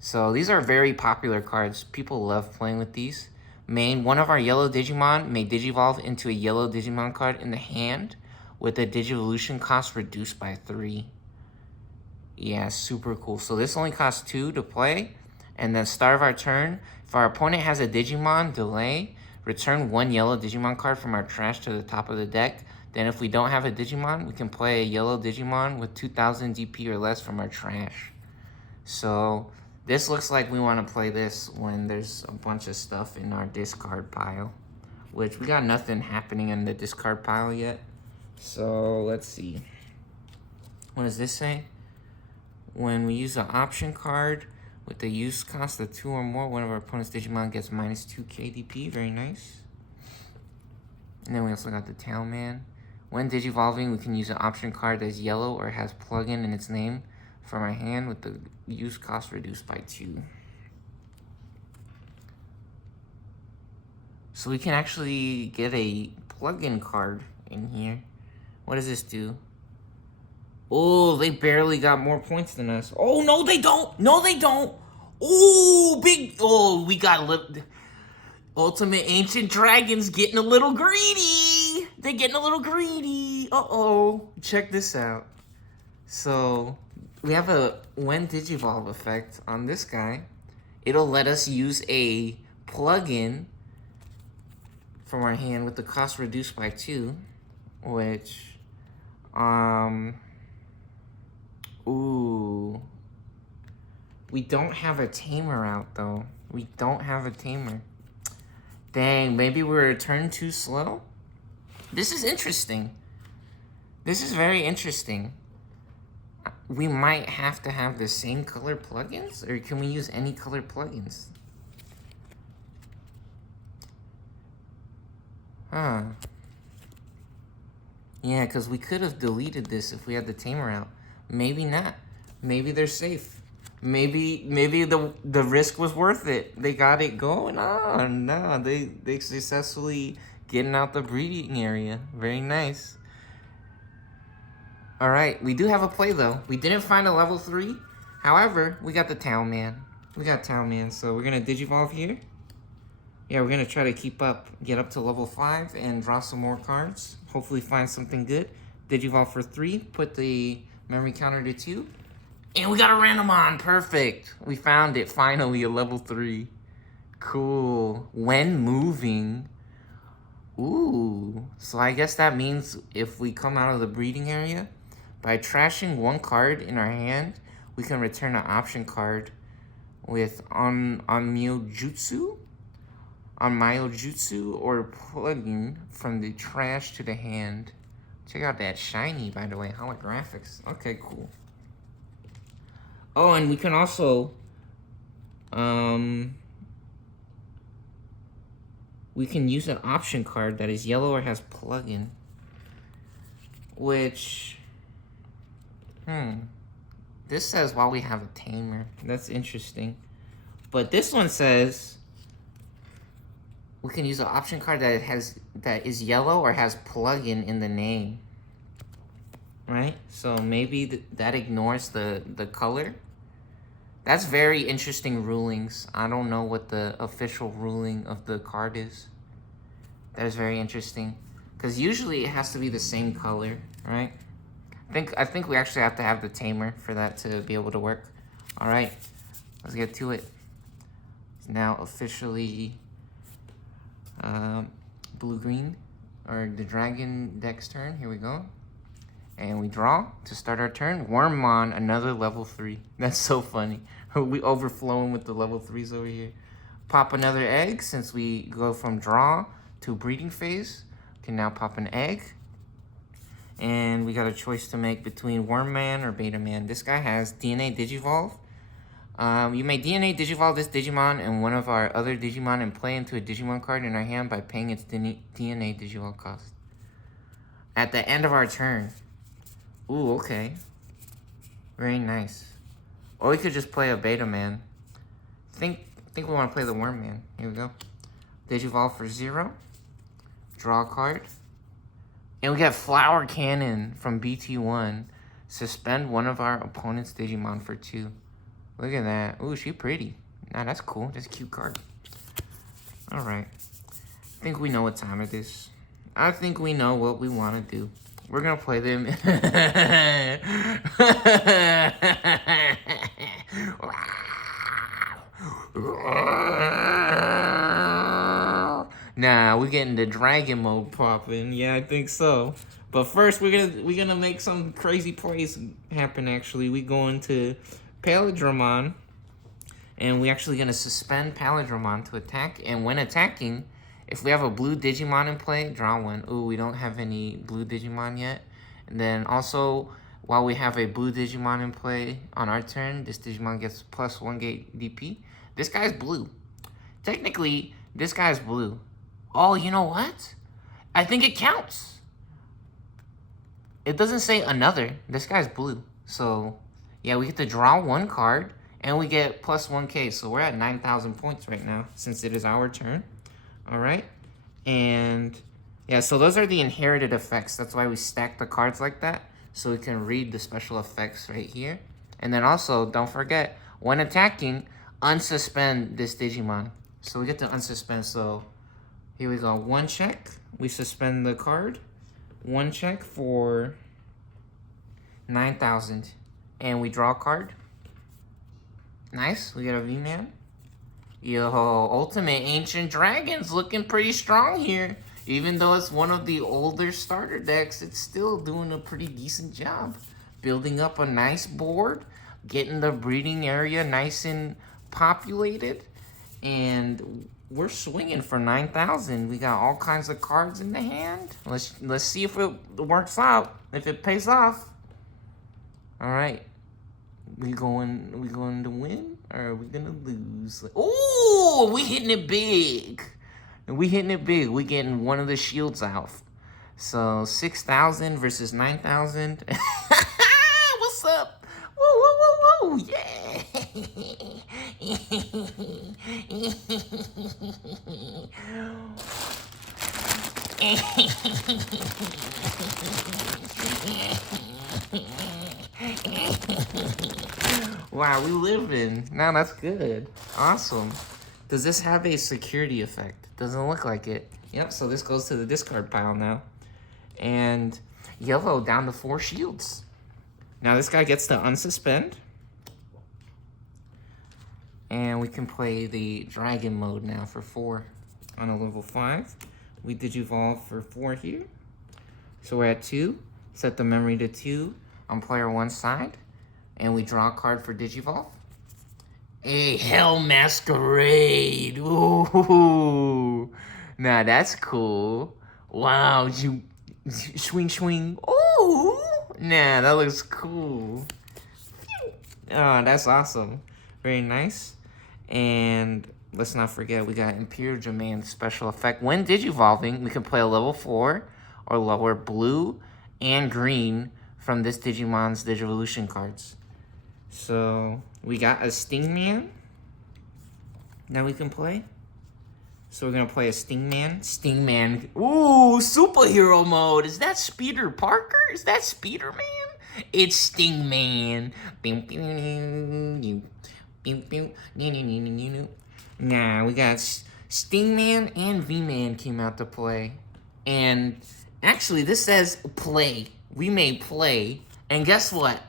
So these are very popular cards. People love playing with these. One of our yellow Digimon may digivolve into a yellow Digimon card in the hand with a Digivolution cost reduced by 3. Yeah, super cool. So this only costs 2 to play. And then start of our turn, if our opponent has a Digimon delay, return 1 yellow Digimon card from our trash to the top of the deck. Then if we don't have a Digimon, we can play a yellow Digimon with 2000 DP or less from our trash. So this looks like we want to play this when there's a bunch of stuff in our discard pile, which we got nothing happening in the discard pile yet. So let's see. What does this say? When we use an option card with the use cost of 2 or more, one of our opponent's Digimon gets minus 2 KDP. Very nice. And then we also got the Tailman. When digivolving, we can use an option card that's yellow or has plugin in its name from our hand with the use cost reduced by 2. So we can actually get a plugin card in here. What does this do? Oh, they barely got more points than us. Oh, no, they don't. No, they don't. Oh, big. Oh, we got a little. Ultimate Ancient Dragons getting a little greedy. They're getting a little greedy. Uh-oh. Check this out. So, we have a when digivolve effect on this guy. It'll let us use a plugin from our hand with the cost reduced by 2, which, ooh. We don't have a tamer out, though. We don't have a tamer. Dang, maybe we're a turn too slow? This is interesting. This is very interesting. We might have to have the same color plugins, or can we use any color plugins? Huh. Yeah, because we could have deleted this if we had the tamer out. Maybe not. Maybe they're safe. Maybe the risk was worth it. They got it going on. No, they successfully getting out the breeding area. Very nice. All right, we do have a play though. We didn't find a level 3. However, we got the Tailman. We got Tailman, so we're gonna digivolve here. Yeah, we're gonna try to keep up, get up to level 5 and draw some more cards. Hopefully find something good. Digivolve for 3, put the memory counter to 2. And we got a Randomon, perfect. We found it, finally, a level 3. Cool. When moving. Ooh, so I guess that means if we come out of the breeding area, by trashing 1 card in our hand, we can return an option card with Onmyo Jutsu or plugin from the trash to the hand. Check out that shiny, by the way, holographics. Okay, cool. Oh, and we can also, we can use an option card that is yellow or has plugin, which, this says while we have a tamer. That's interesting. But this one says, we can use an option card that is yellow or has plugin in the name. Right? So maybe that ignores the color. That's very interesting rulings. I don't know what the official ruling of the card is. That is very interesting. Because usually it has to be the same color, right? I think we actually have to have the tamer for that to be able to work. Alright, let's get to it. It's now officially blue-green, or the dragon deck's turn. Here we go. And we draw to start our turn. Wormmon, another level 3. That's so funny. We overflowing with the level 3s over here. Pop another egg since we go from draw to breeding phase. Can now pop an egg. And we got a choice to make between Wormman or Beta Man. This guy has DNA Digivolve. You may DNA Digivolve this Digimon and one of our other Digimon and play into a Digimon card in our hand by paying its DNA Digivolve cost. At the end of our turn. Ooh, okay. Very nice. Or we could just play a Beta Man. Think we want to play the Wormman. Here we go. Digivolve for 0. Draw a card. And we got Flower Cannon from BT1. Suspend one of our opponent's Digimon for 2. Look at that. Ooh, she pretty. Nah, that's cool. That's a cute card. Alright. I think we know what time it is. I think we know what we want to do. We're going to play them. Nah, we're getting the dragon mode popping. Yeah, I think so. But first, we're gonna make some crazy plays happen. Actually, we go into Palindromon, and we actually gonna suspend Palindromon to attack. And when attacking, if we have a blue Digimon in play, draw one. Ooh, we don't have any blue Digimon yet. And then also, while we have a blue Digimon in play on our turn, this Digimon gets +1 gate DP. This guy's blue. Technically, this guy's blue. Oh, you know what? I think it counts. It doesn't say another. This guy's blue. So, yeah, we get to draw 1 card, and we get +1k. So we're at 9,000 points right now, since it is our turn. All right? And, yeah, so those are the inherited effects. That's why we stack the cards like that, so we can read the special effects right here. And then also, don't forget, when attacking, unsuspend this Digimon. So we get to unsuspend, so... Here we go. 1 check. We suspend the card. 1 check for 9,000. And we draw a card. Nice. We got a V-Man. Yo, Ultimate Ancient Dragon's looking pretty strong here. Even though it's one of the older starter decks, it's still doing a pretty decent job. Building up a nice board. Getting the breeding area nice and populated. And... we're swinging for 9,000. We got all kinds of cards in the hand. Let's see if it works out. If it pays off. All right. We going to win or are we gonna lose? Ooh, we hitting it big. We hitting it big. We getting one of the shields out. So 6,000 versus 9,000. What's up? Woo, woo, woo, woo. Yeah. Wow, we living. Now that's good. Awesome. Does this have a security effect? Doesn't look like it. Yep, so this goes to the discard pile now. And yellow down to 4 shields. Now this guy gets to unsuspend. And we can play the dragon mode now for 4 on a level 5. We digivolve for 4 here. So we're at 2. Set the memory to 2 on player 1 side. And we draw a card for digivolve. A Hell Masquerade. Ooh. Nah, that's cool. Wow. You swing, swing. Ooh. Nah, that looks cool. Oh, that's awesome. Very nice. And let's not forget, we got Imperial Germain special effect. When digivolving, we can play a level 4 or lower blue and green from this Digimon's Digivolution cards. So we got a Stingman that we can play. So we're gonna play a Stingman. Stingman. Ooh, superhero mode. Is that Peter Parker? Is that Spider-Man? It's Stingman. Nah, we got Stingman and V-Man came out to play. And actually, this says play. We may play. And guess what?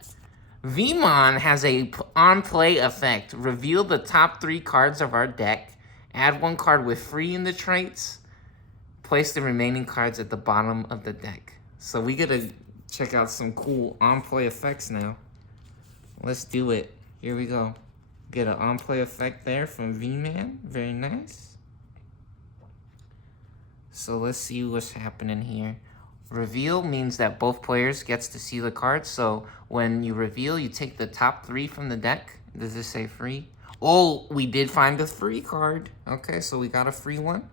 V-Mon has a on-play effect. Reveal the top 3 cards of our deck. Add 1 card with free in the traits. Place the remaining cards at the bottom of the deck. So we gotta check out some cool on-play effects now. Let's do it. Here we go. Get an on-play effect there from V-Man. Very nice. So let's see what's happening here. Reveal means that both players gets to see the cards. So when you reveal, you take the top 3 from the deck. Does this say free? Oh, we did find a free card. Okay, so we got a free one,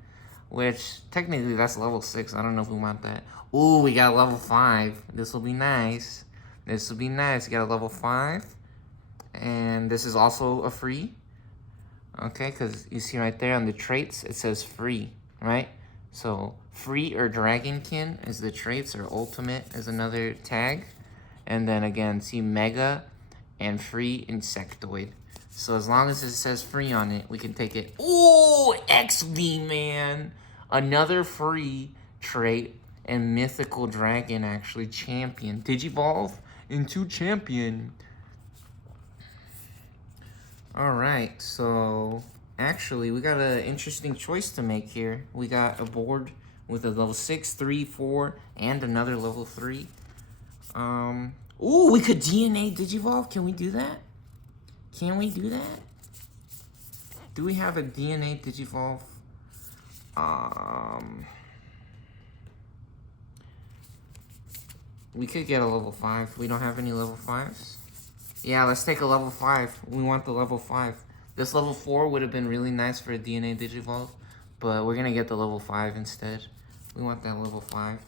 which technically that's level 6. I don't know if we want that. Ooh, we got level 5. This will be nice. This will be nice. We got a level 5. And this is also a free. Okay, because you see right there on the traits, it says free, right? So free or dragonkin is the traits, or ultimate is another tag. And then again, see mega and free insectoid. So as long as it says free on it, we can take it. Ooh, XV, man. Another free trait, and mythical dragon, actually, champion. Digivolve into champion. All right, so actually, we got an interesting choice to make here. We got a board with a level 6, 3, 4, and another level 3. Ooh, we could DNA Digivolve. Can we do that? Can we do that? Do we have a DNA Digivolve? We could get a level 5. We don't have any level 5s. Yeah, let's take a level 5. We want the level 5. This level 4 would have been really nice for a DNA Digivolve, but we're gonna get the level 5 instead. We want that level 5.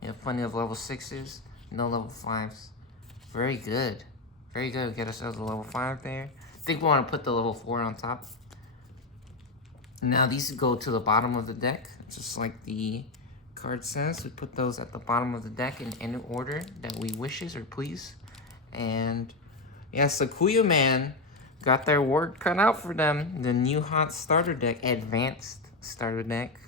We have plenty of level 6s, no level 5s. Very good. Very good. Get ourselves a level 5 there. I think we want to put the level 4 on top. Now these go to the bottom of the deck, just like the card says. We put those at the bottom of the deck in any order that we wishes or please. And yeah, Sakuya Man got their work cut out for them. The new hot starter deck, advanced starter deck.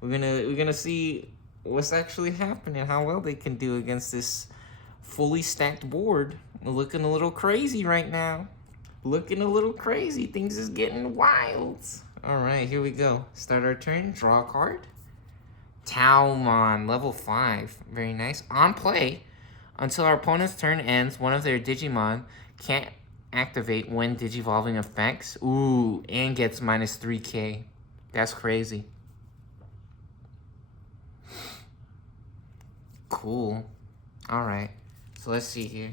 We're gonna see what's actually happening, how well they can do against this fully stacked board. We're looking a little crazy right now. Looking a little crazy. Things is getting wild. All right, here we go. Start our turn. Draw a card. Taomon, level 5. Very nice. On play, until our opponent's turn ends, one of their Digimon can't activate when Digivolving effects. Ooh, and gets minus 3k. That's crazy. Cool. All right. So let's see here.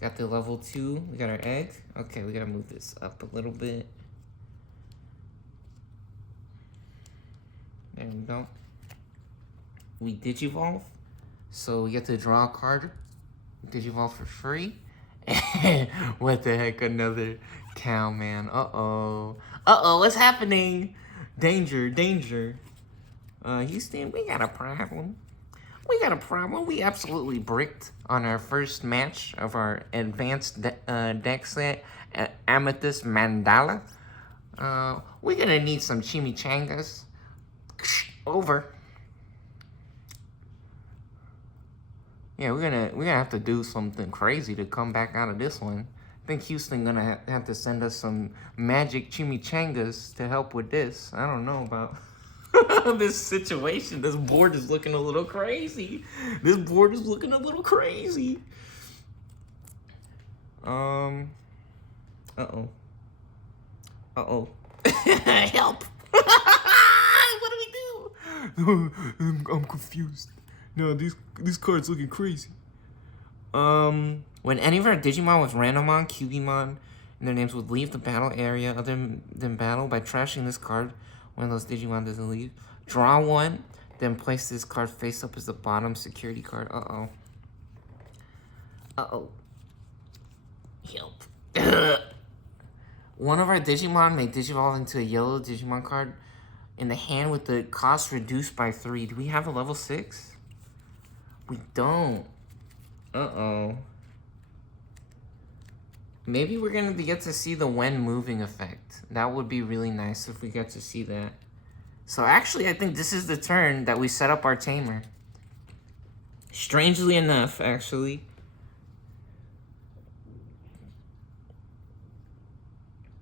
Got the level 2. We got our egg. Okay, we gotta move this up a little bit. There we go. We Digivolve. So we get to draw a card. Digivolve for free. What the heck? Another cow, man. Uh-oh. Uh-oh, what's happening? Danger, danger. Houston, we got a problem. We got a problem. We absolutely bricked on our first match of our advanced deck set, Amethyst Mandala. We're gonna need some chimichangas. Over. Yeah, we're gonna have to do something crazy to come back out of this one. I think Houston gonna have to send us some magic chimichangas to help with this. I don't know about this situation. This board is looking a little crazy. This board is looking a little crazy. Uh-oh. Uh-oh. Help! What do we do? I'm confused. No, these cards looking crazy. When any of our Digimon with Randomon, Cubimon, and their names would leave the battle area other than battle by trashing this card, one of those Digimon doesn't leave. Draw one, then place this card face up as the bottom security card. Uh-oh. Uh-oh. Help. One of our Digimon may Digivolve into a yellow Digimon card in the hand with the cost reduced by 3. Do we have a level 6? We don't. Uh-oh. Maybe we're going to get to see the when moving effect. That would be really nice if we get to see that. So actually, I think this is the turn that we set up our tamer. Strangely enough, actually.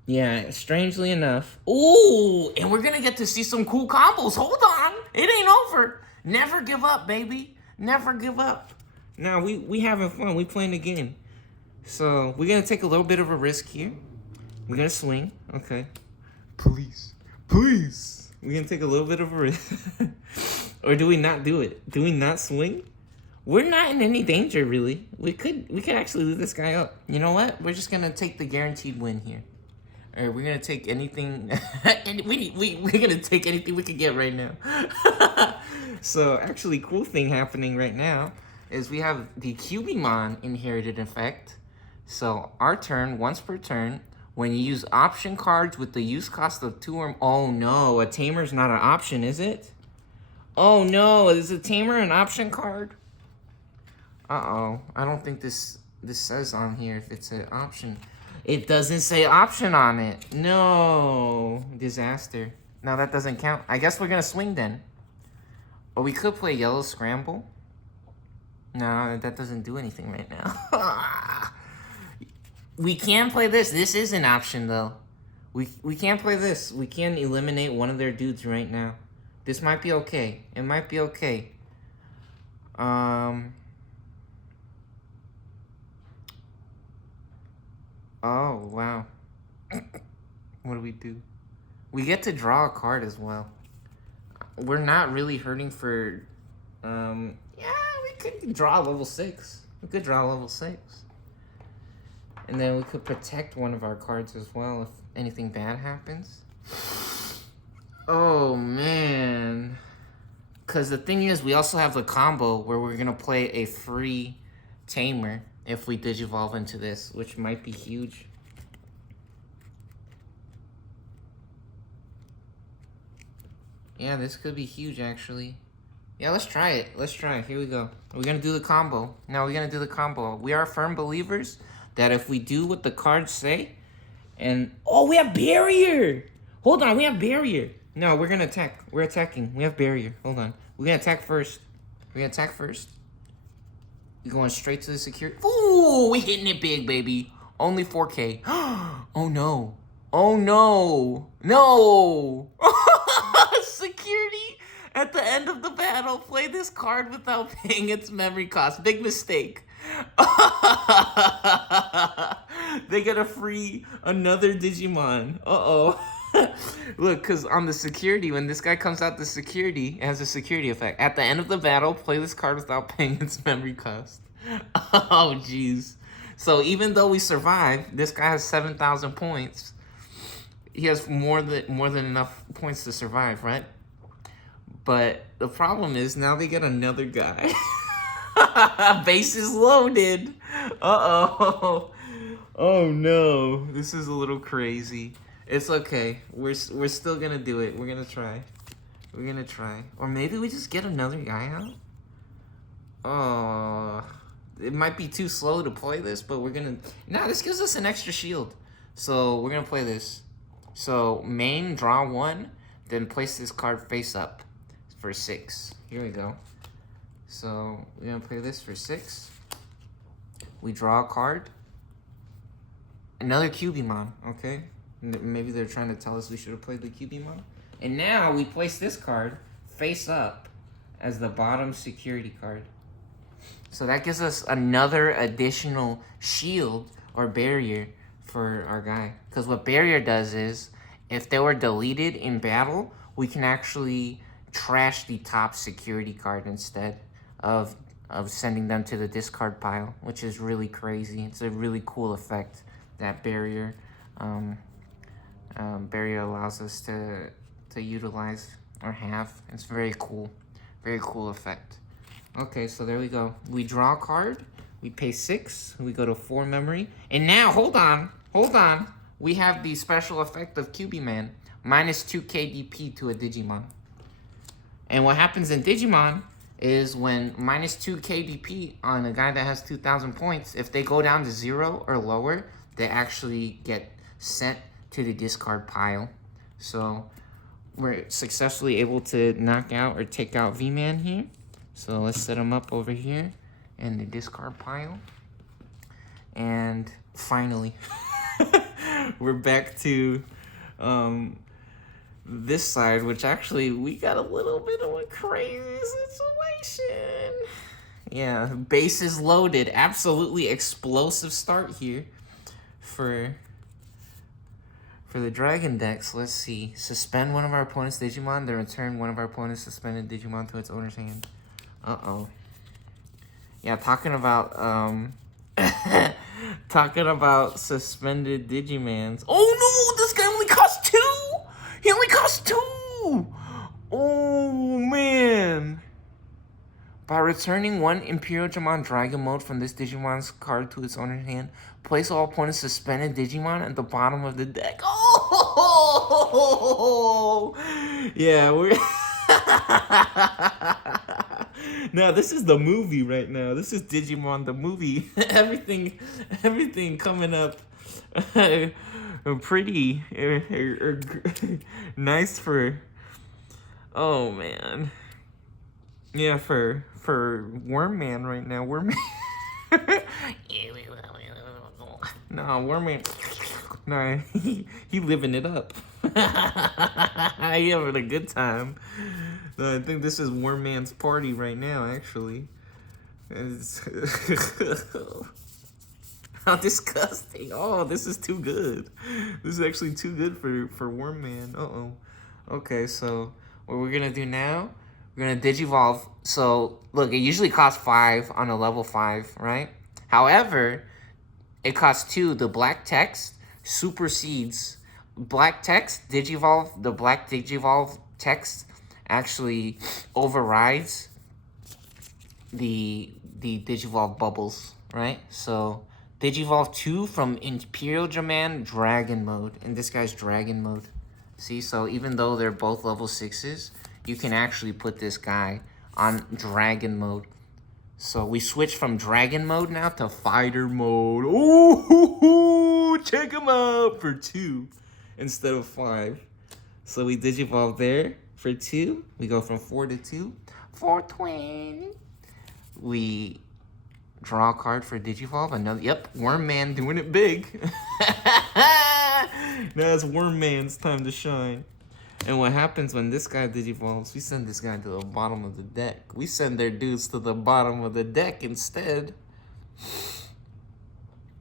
Yeah, strangely enough. Ooh, and we're going to get to see some cool combos. Hold on. It ain't over. Never give up, baby. Never give up. Now, we having fun. We playing the game. So, we're going to take a little bit of a risk here. We're going to swing. Okay. Please. Please. We're going to take a little bit of a risk. Or do we not do it? Do we not swing? We're not in any danger, really. We could actually leave this guy up. You know what? We're just going to take the guaranteed win here. All right, we're going to take anything. We're going to take anything we can get right now. So, actually, cool thing happening right now is we have the Cubimon inherited effect. So, our turn, once per turn, when you use option cards with the use cost of 2 or... Oh, no, a tamer's not an option, is it? Oh, no, is a tamer an option card? Uh-oh, I don't think this says on here if it's an option. It doesn't say option on it. No, disaster. Now that doesn't count. I guess we're going to swing then. Or we could play yellow scramble. No, that doesn't do anything right now. We can play this. This is an option, though. We can't play this. We can eliminate one of their dudes right now. This might be okay. It might be okay. Oh, wow. What do we do? We get to draw a card as well. We're not really hurting for... Yeah, we could draw level 6. We could draw level 6. And then we could protect one of our cards as well if anything bad happens. Oh, man. Because the thing is, we also have the combo where we're going to play a free tamer if we digivolve into this, which might be huge. Yeah, this could be huge, actually. Yeah, let's try it. Let's try it. Here we go. We're going to do the combo. Now, we're going to do the combo. We are firm believers that if we do what the cards say, and... Oh, we have barrier! Hold on, we have barrier. No, we're going to attack. We're attacking. We have barrier. Hold on. We're going to attack first. We're going to attack first. We're going straight to the security. Ooh, we hitting it big, baby. Only 4K. Oh, no. Oh, no. No! Security at the end of the battle. Play this card without paying its memory cost. Big mistake. They get a free another Digimon. Uh-oh. Look, because on the security, when this guy comes out the security, it has a security effect. At the end of the battle, play this card without paying its memory cost. Oh, jeez. So even though we survive, this guy has 7,000 points. He has more than enough points to survive, right? But the problem is now they get another guy. Base is loaded. Uh-oh. Oh, no. This is a little crazy. It's okay. We're still gonna do it. We're gonna try. We're gonna try. Or maybe we just get another guy out? Oh. It might be too slow to play this, but we're gonna... Nah, this gives us an extra shield. So we're gonna play this. So main, draw 1, then place this card face up for 6. Here we go. So we're gonna play this for 6. We draw a card. Another Cubimon, okay? Maybe they're trying to tell us we should have played the Cubimon. And now we place this card face up as the bottom security card. So that gives us another additional shield or barrier for our guy. Because what barrier does is, if they were deleted in battle, we can actually trash the top security card instead of sending them to the discard pile, which is really crazy. It's a really cool effect that barrier barrier allows us to utilize or have. It's very cool effect. Okay, so there we go. We draw a card, we pay 6, we go to 4 memory, and now hold on, we have the special effect of Cubimon. minus 2 KDP to a Digimon. And what happens in Digimon is when minus 2 KDP on a guy that has 2,000 points, if they go down to 0 or lower, they actually get sent to the discard pile. So we're successfully able to knock out or take out V-Man here. So let's set him up over here in the discard pile. And finally, we're back to this side, which actually we got a little bit of a crazy situation. Yeah, bases loaded. Absolutely explosive start here for the Dragon decks. Let's see. Suspend one of our opponent's Digimon, then return one of our opponent's suspended Digimon to its owner's hand. Uh-oh. Yeah, talking about talking about suspended Digimans. Oh no, this guy only costs 2! He only costs 2! Oh man. By returning one Imperial Digimon Dragon Mode from this Digimon's card to its owner's hand, place all opponents' suspended Digimon at the bottom of the deck. Oh! Yeah, we're... Now, this is the movie right now. This is Digimon, the movie. everything coming up pretty nice for... Oh, man. Yeah, for Worm Man right now. Worm Man. No, Worm Man. No, he living it up. He having a good time. No, I think this is Worm Man's party right now, actually. How disgusting. Oh, this is too good. This is actually too good for Worm Man. Uh-oh. Okay, so what we're gonna do now, we're gonna Digivolve. So, look, it usually costs 5 on a level 5, right? However, it costs 2. The black text supersedes. Black text, Digivolve, the black Digivolve text actually overrides the Digivolve bubbles, right? So, Digivolve 2 from Imperial Digimon Dragon Mode. And this guy's Dragon Mode. See, so even though they're both level 6s, you can actually put this guy on Dragon Mode. So we switch from Dragon Mode now to Fighter Mode. Ooh, check him out for 2 instead of 5. So we Digivolve there for 2. We go from 4 to 2. 420. We draw a card for Digivolve. Another, yep, Worm Man doing it big. Now it's Worm Man's time to shine. And what happens when this guy Digivolves, we send this guy to the bottom of the deck. We send their dudes to the bottom of the deck instead.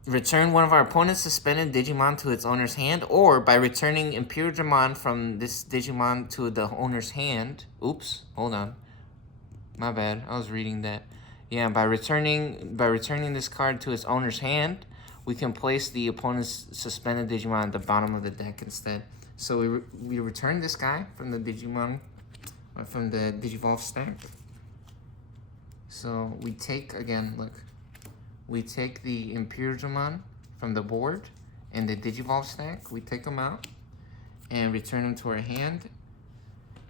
Return one of our opponent's suspended Digimon to its owner's hand, or by returning Imperial Digimon from this Digimon to the owner's hand. Oops, hold on. My bad, I was reading that. Yeah, by returning this card to its owner's hand, we can place the opponent's suspended Digimon at the bottom of the deck instead. So we return this guy from the Digimon, from the Digivolve stack. So we take, again, look. We take the Imperial Digimon from the board and the Digivolve stack. We take them out and return them to our hand.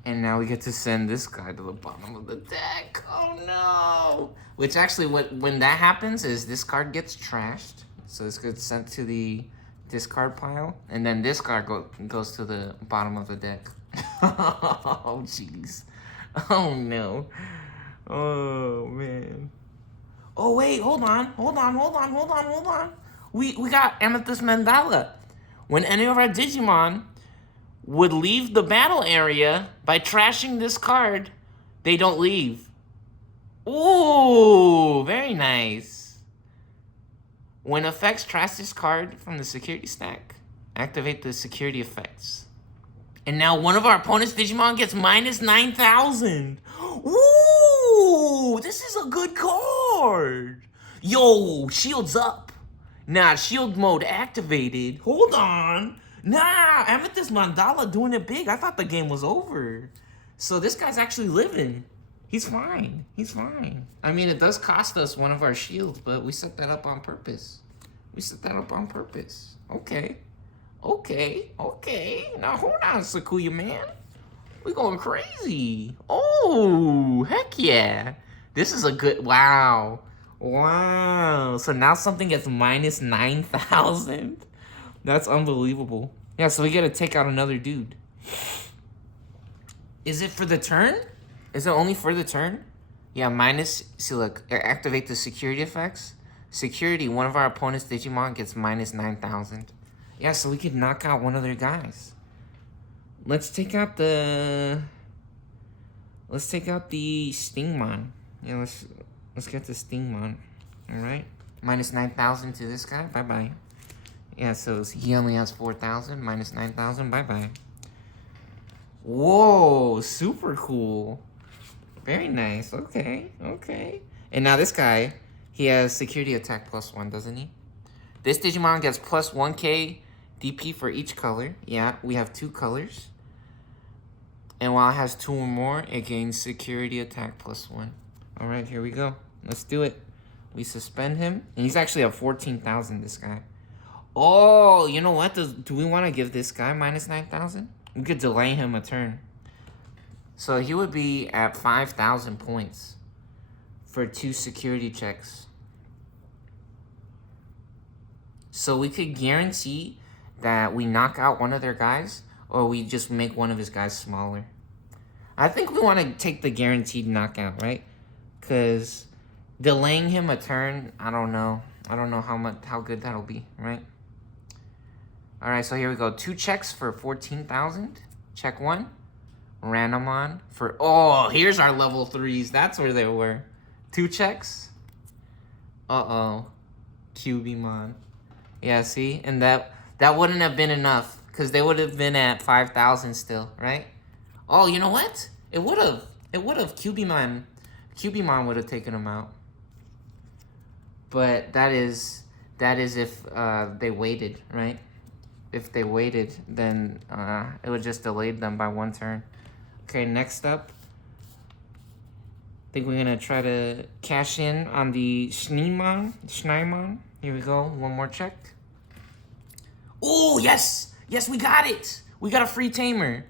And now we get to send this guy to the bottom of the deck. Oh no! Which actually, when that happens is this card gets trashed. So this gets sent to the discard pile. And then this card goes to the bottom of the deck. Oh jeez. Oh no. Oh man. Oh wait, hold on. We got Amethyst Mandala. When any of our Digimon would leave the battle area by trashing this card, they don't leave. Ooh, very nice. When effects trash this card from the security stack, activate the security effects. And now one of our opponent's Digimon gets minus 9,000. Ooh, this is a good card. Yo, shields up. Nah, shield mode activated. Hold on. Nah, Amethyst Mandala doing it big. I thought the game was over. So this guy's actually living. He's fine. I mean, it does cost us one of our shields, but we set that up on purpose. Okay. Okay, okay. Now hold on, Sakuya man. We going crazy. Oh, heck yeah. This is a good, wow. Wow. So now something gets minus 9,000. That's unbelievable. Yeah, so we gotta take out another dude. Is it for the turn? Is it only for the turn? Yeah, minus, see look, activate the security effects. Security, one of our opponent's Digimon gets minus 9,000. Yeah, so we could knock out one of their guys. Let's take out the Stingmon. Yeah, let's get the Stingmon. Alright. Minus 9,000 to this guy. Bye-bye. Yeah, so he only has 4,000. Minus 9,000. Bye-bye. Whoa, super cool. Very nice. Okay, okay. And now this guy, he has security attack +1, doesn't he? This Digimon gets plus 1k DP for each color. Yeah, we have 2 colors. And while it has 2 or more, it gains security attack +1. Alright, here we go. Let's do it. We suspend him. And he's actually at 14,000, this guy. Oh, you know what? Do we want to give this guy minus 9,000? We could delay him a turn. So he would be at 5,000 points for 2 security checks. So we could guarantee that we knock out one of their guys, or we just make one of his guys smaller. I think we want to take the guaranteed knockout, right? Because delaying him a turn, I don't know. I don't know how good that'll be, right? All right, so here we go. 2 checks for 14,000. Check 1. Randomon for, oh, here's our level 3s. That's where they were. 2 checks. Uh-oh. Cubimon. Yeah, see? And that wouldn't have been enough, because they would have been at 5,000 still, right? Oh, you know what? It would have. It would have. Cubimon would have taken them out. But that is if they waited, right? If they waited, then it would just delayed them by 1 turn. Okay, next up, I think we're gonna try to cash in on the Schneimon. Here we go, 1 more check. Oh, yes! Yes, we got it! We got a free tamer.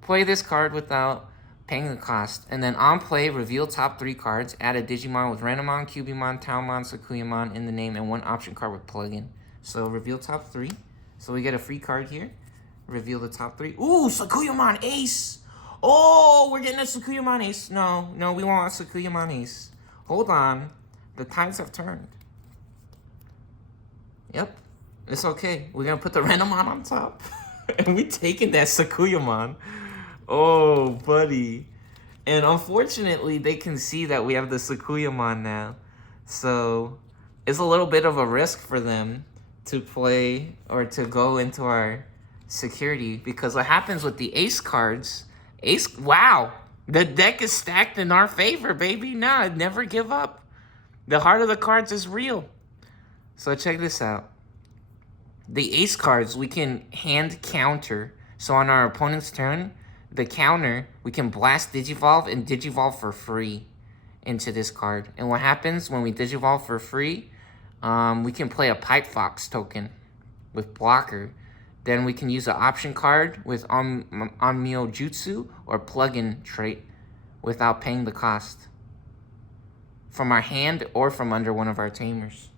Play this card without paying the cost. And then on play, reveal top 3 cards. Add a Digimon with Renamon, Cubimon, Taomon, Sakuyamon in the name, and 1 option card with plugin. So reveal top 3. So we get a free card here. Reveal the top 3. Ooh, Sakuyamon Ace! Oh, we're getting a Sakuyamon Ace. No, we want a Sakuyamon Ace. Hold on. The tides have turned. Yep. It's okay. We're going to put the Renamon on top. And we taking that Sakuyamon. Oh, buddy. And unfortunately, they can see that we have the Sakuyamon now. So it's a little bit of a risk for them to play or to go into our security. Because what happens with the Ace cards... Ace, wow, the deck is stacked in our favor, baby. Nah, never give up. The heart of the cards is real. So check this out. The Ace cards, we can hand counter. So on our opponent's turn, the counter, we can blast Digivolve and Digivolve for free into this card. And what happens when we Digivolve for free? We can play a Pipe Fox token with blocker. Then we can use an option card with Onmyo Jutsu or plugin trait without paying the cost from our hand or from under one of our tamers.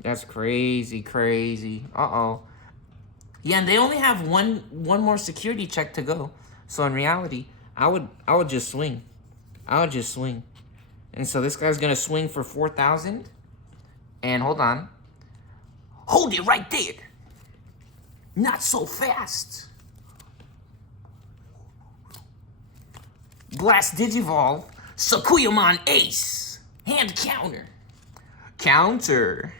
That's crazy, crazy. Uh-oh. Yeah, and they only have one more security check to go. So in reality, I would just swing. I would just swing. And so this guy's gonna swing for 4,000. And hold on. Hold it right there. Not so fast. Blast Digivolve. Sakuyamon Ace. Hand counter. Counter.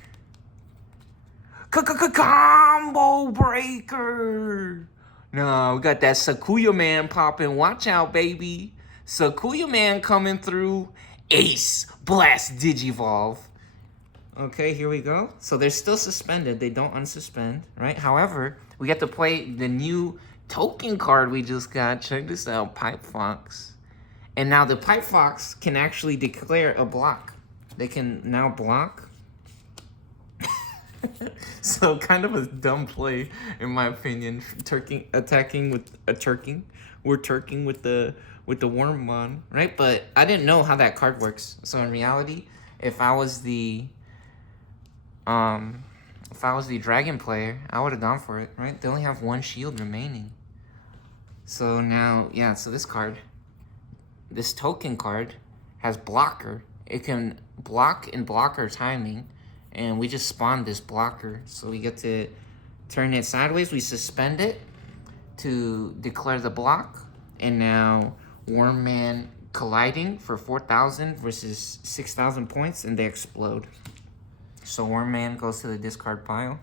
Combo breaker. No, we got that Sakuyamon popping. Watch out, baby. Sakuyamon coming through. Ace. Blast Digivolve. Okay, here we go. So they're still suspended. They don't unsuspend, right? However, we get to play the new token card we just got. Check this out, Pipe Fox. And now the Pipe Fox can actually declare a block. They can now block. So kind of a dumb play, in my opinion. Attacking with a Turking. We're Turking with the Wormmon, right? But I didn't know how that card works. So in reality, if I was the dragon player, I would have gone for it, right? They only have one shield remaining. So now, yeah, so this token card has blocker. It can block and blocker timing, and we just spawned this blocker. So we get to turn it sideways. We suspend it to declare the block, and now Wormman colliding for 4,000 versus 6,000 points, and they explode. So Wormman goes to the discard pile.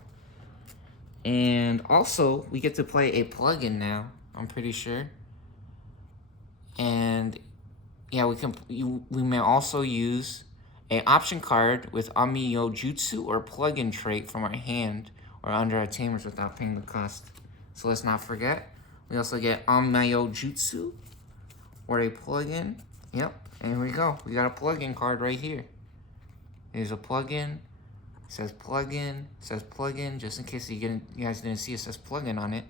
And also, we get to play a plugin now, I'm pretty sure. And yeah, we may also use an option card with Amiyo Jutsu or plugin trait from our hand or under our tamers without paying the cost. So let's not forget, we also get Amiyo Jutsu or a plugin. Yep, and here we go. We got a plugin card right here. Here's a plugin. Says plugin, just in case you guys didn't see, it says plugin on it.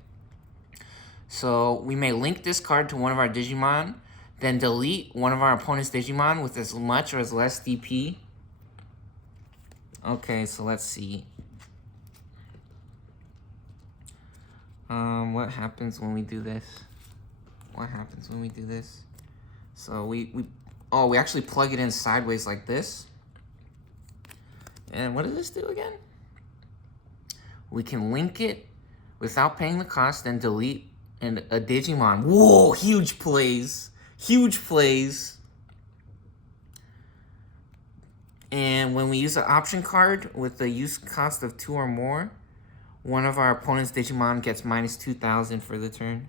So we may link this card to one of our Digimon, then delete one of our opponent's Digimon with as much or as less DP. Okay, so let's see. What happens when we do this? So we actually plug it in sideways like this. And what does this do again? We can link it without paying the cost, then delete a Digimon. Whoa, huge plays. And when we use an option card with the use cost of 2 or more, one of our opponent's Digimon gets minus 2,000 for the turn.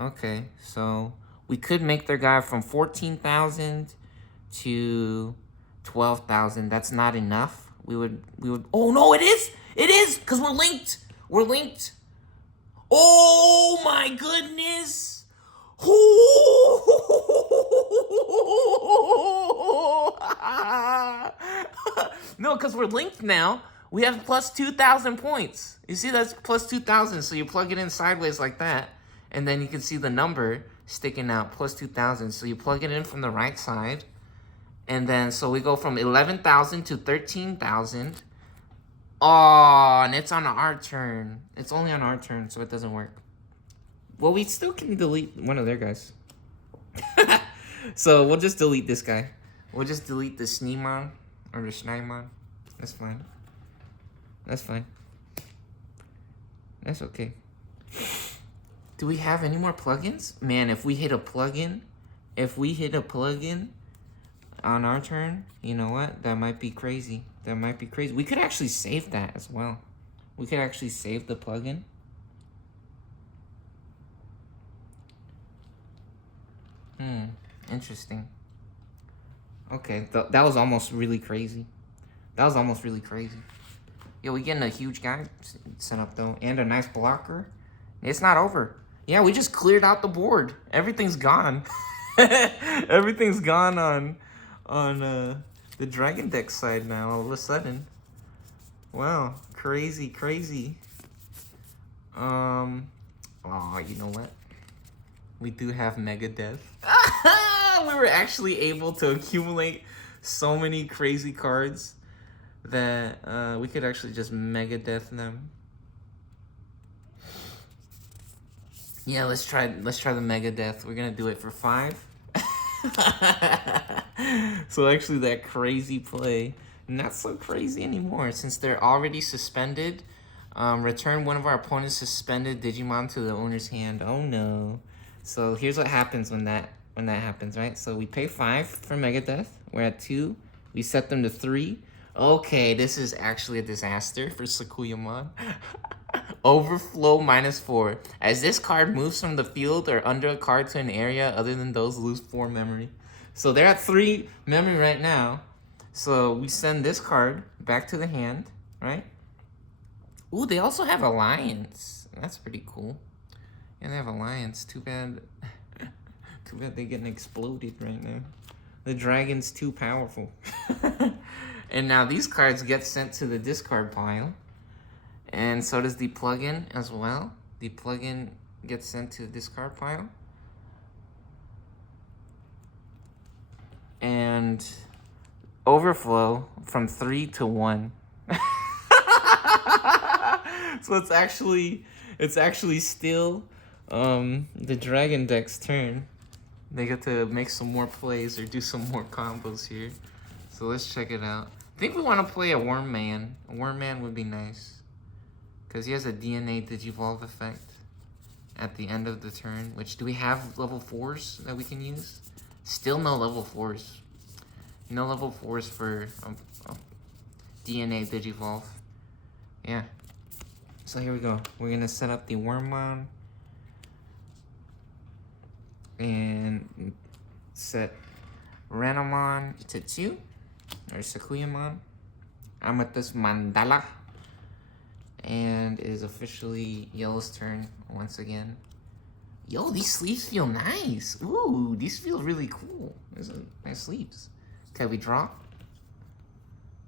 Okay, so we could make their guy from 14,000 to 12,000. That's not enough. We would. Oh no, it is, because we're linked. Oh my goodness. No, because we're linked now. We have plus 2,000 points. You see, that's plus 2,000. So you plug it in sideways like that, and then you can see the number sticking out, plus 2,000. So you plug it in from the right side. And then, so we go from 11,000 to 13,000. Oh, and it's on our turn. It's only on our turn, so it doesn't work. Well, we still can delete one of their guys. So we'll just delete this guy. We'll just delete the Sneemon or the Schneimon. That's fine. That's okay. Do we have any more plugins? Man, if we hit a plugin on our turn, you know what? That might be crazy. We could actually save that as well. We could actually save the plugin. Interesting. Okay, that was almost really crazy. Yo, we getting a huge guy sent up though, and a nice blocker. It's not over. Yeah, we just cleared out the board. Everything's gone. Everything's gone on the Dragon deck side now all of a sudden. Wow, crazy. Oh, you know what? We do have Mega Death. We were actually able to accumulate so many crazy cards that we could actually just Mega Death them. Yeah, let's try the Mega Death. We're gonna do it for 5. So actually that crazy play, not so crazy anymore since they're already suspended. Return one of our opponent's suspended Digimon to the owner's hand. Oh no. So here's what happens when that happens, right? So we pay 5 for Mega Death. We're at 2. We set them to 3. Okay, this is actually a disaster for Sakuyamon. Overflow -4. As this card moves from the field or under a card to an area other than those, lose 4 memory. So they're at 3 memory right now. So we send this card back to the hand, right? Ooh, they also have Alliance. That's pretty cool. Yeah, they have Alliance. Too bad. Too bad they're getting exploded right now. The dragon's too powerful. And now these cards get sent to the discard pile. And so does the plugin as well. The plugin gets sent to the discard pile. And overflow from 3 to 1. So it's actually still the dragon deck's turn. They get to make some more plays or do some more combos here. So let's check it out. I think we want to play a Worm Man. A Worm Man would be nice. Because he has a DNA Digivolve effect at the end of the turn. Which, do we have level 4s that we can use? Still no level 4s. No level 4s for DNA Digivolve. Yeah. So here we go. We're going to set up the Wormmon. And set Renamon to 2. Or Sakuyamon. Amethyst Mandala. And it is officially Yellow's turn once again. Yo, these sleeves feel nice. Ooh, these feel really cool. These are nice sleeves. Okay, we draw.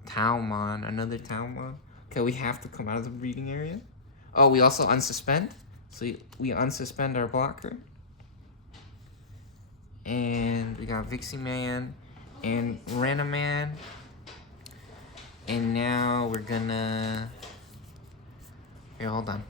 Taomon, another Taomon. Okay, we have to come out of the breeding area. Oh, we also unsuspend. So we unsuspend our blocker. And we got Viximan and Ranaman. And now we're gonna... Here, hold on.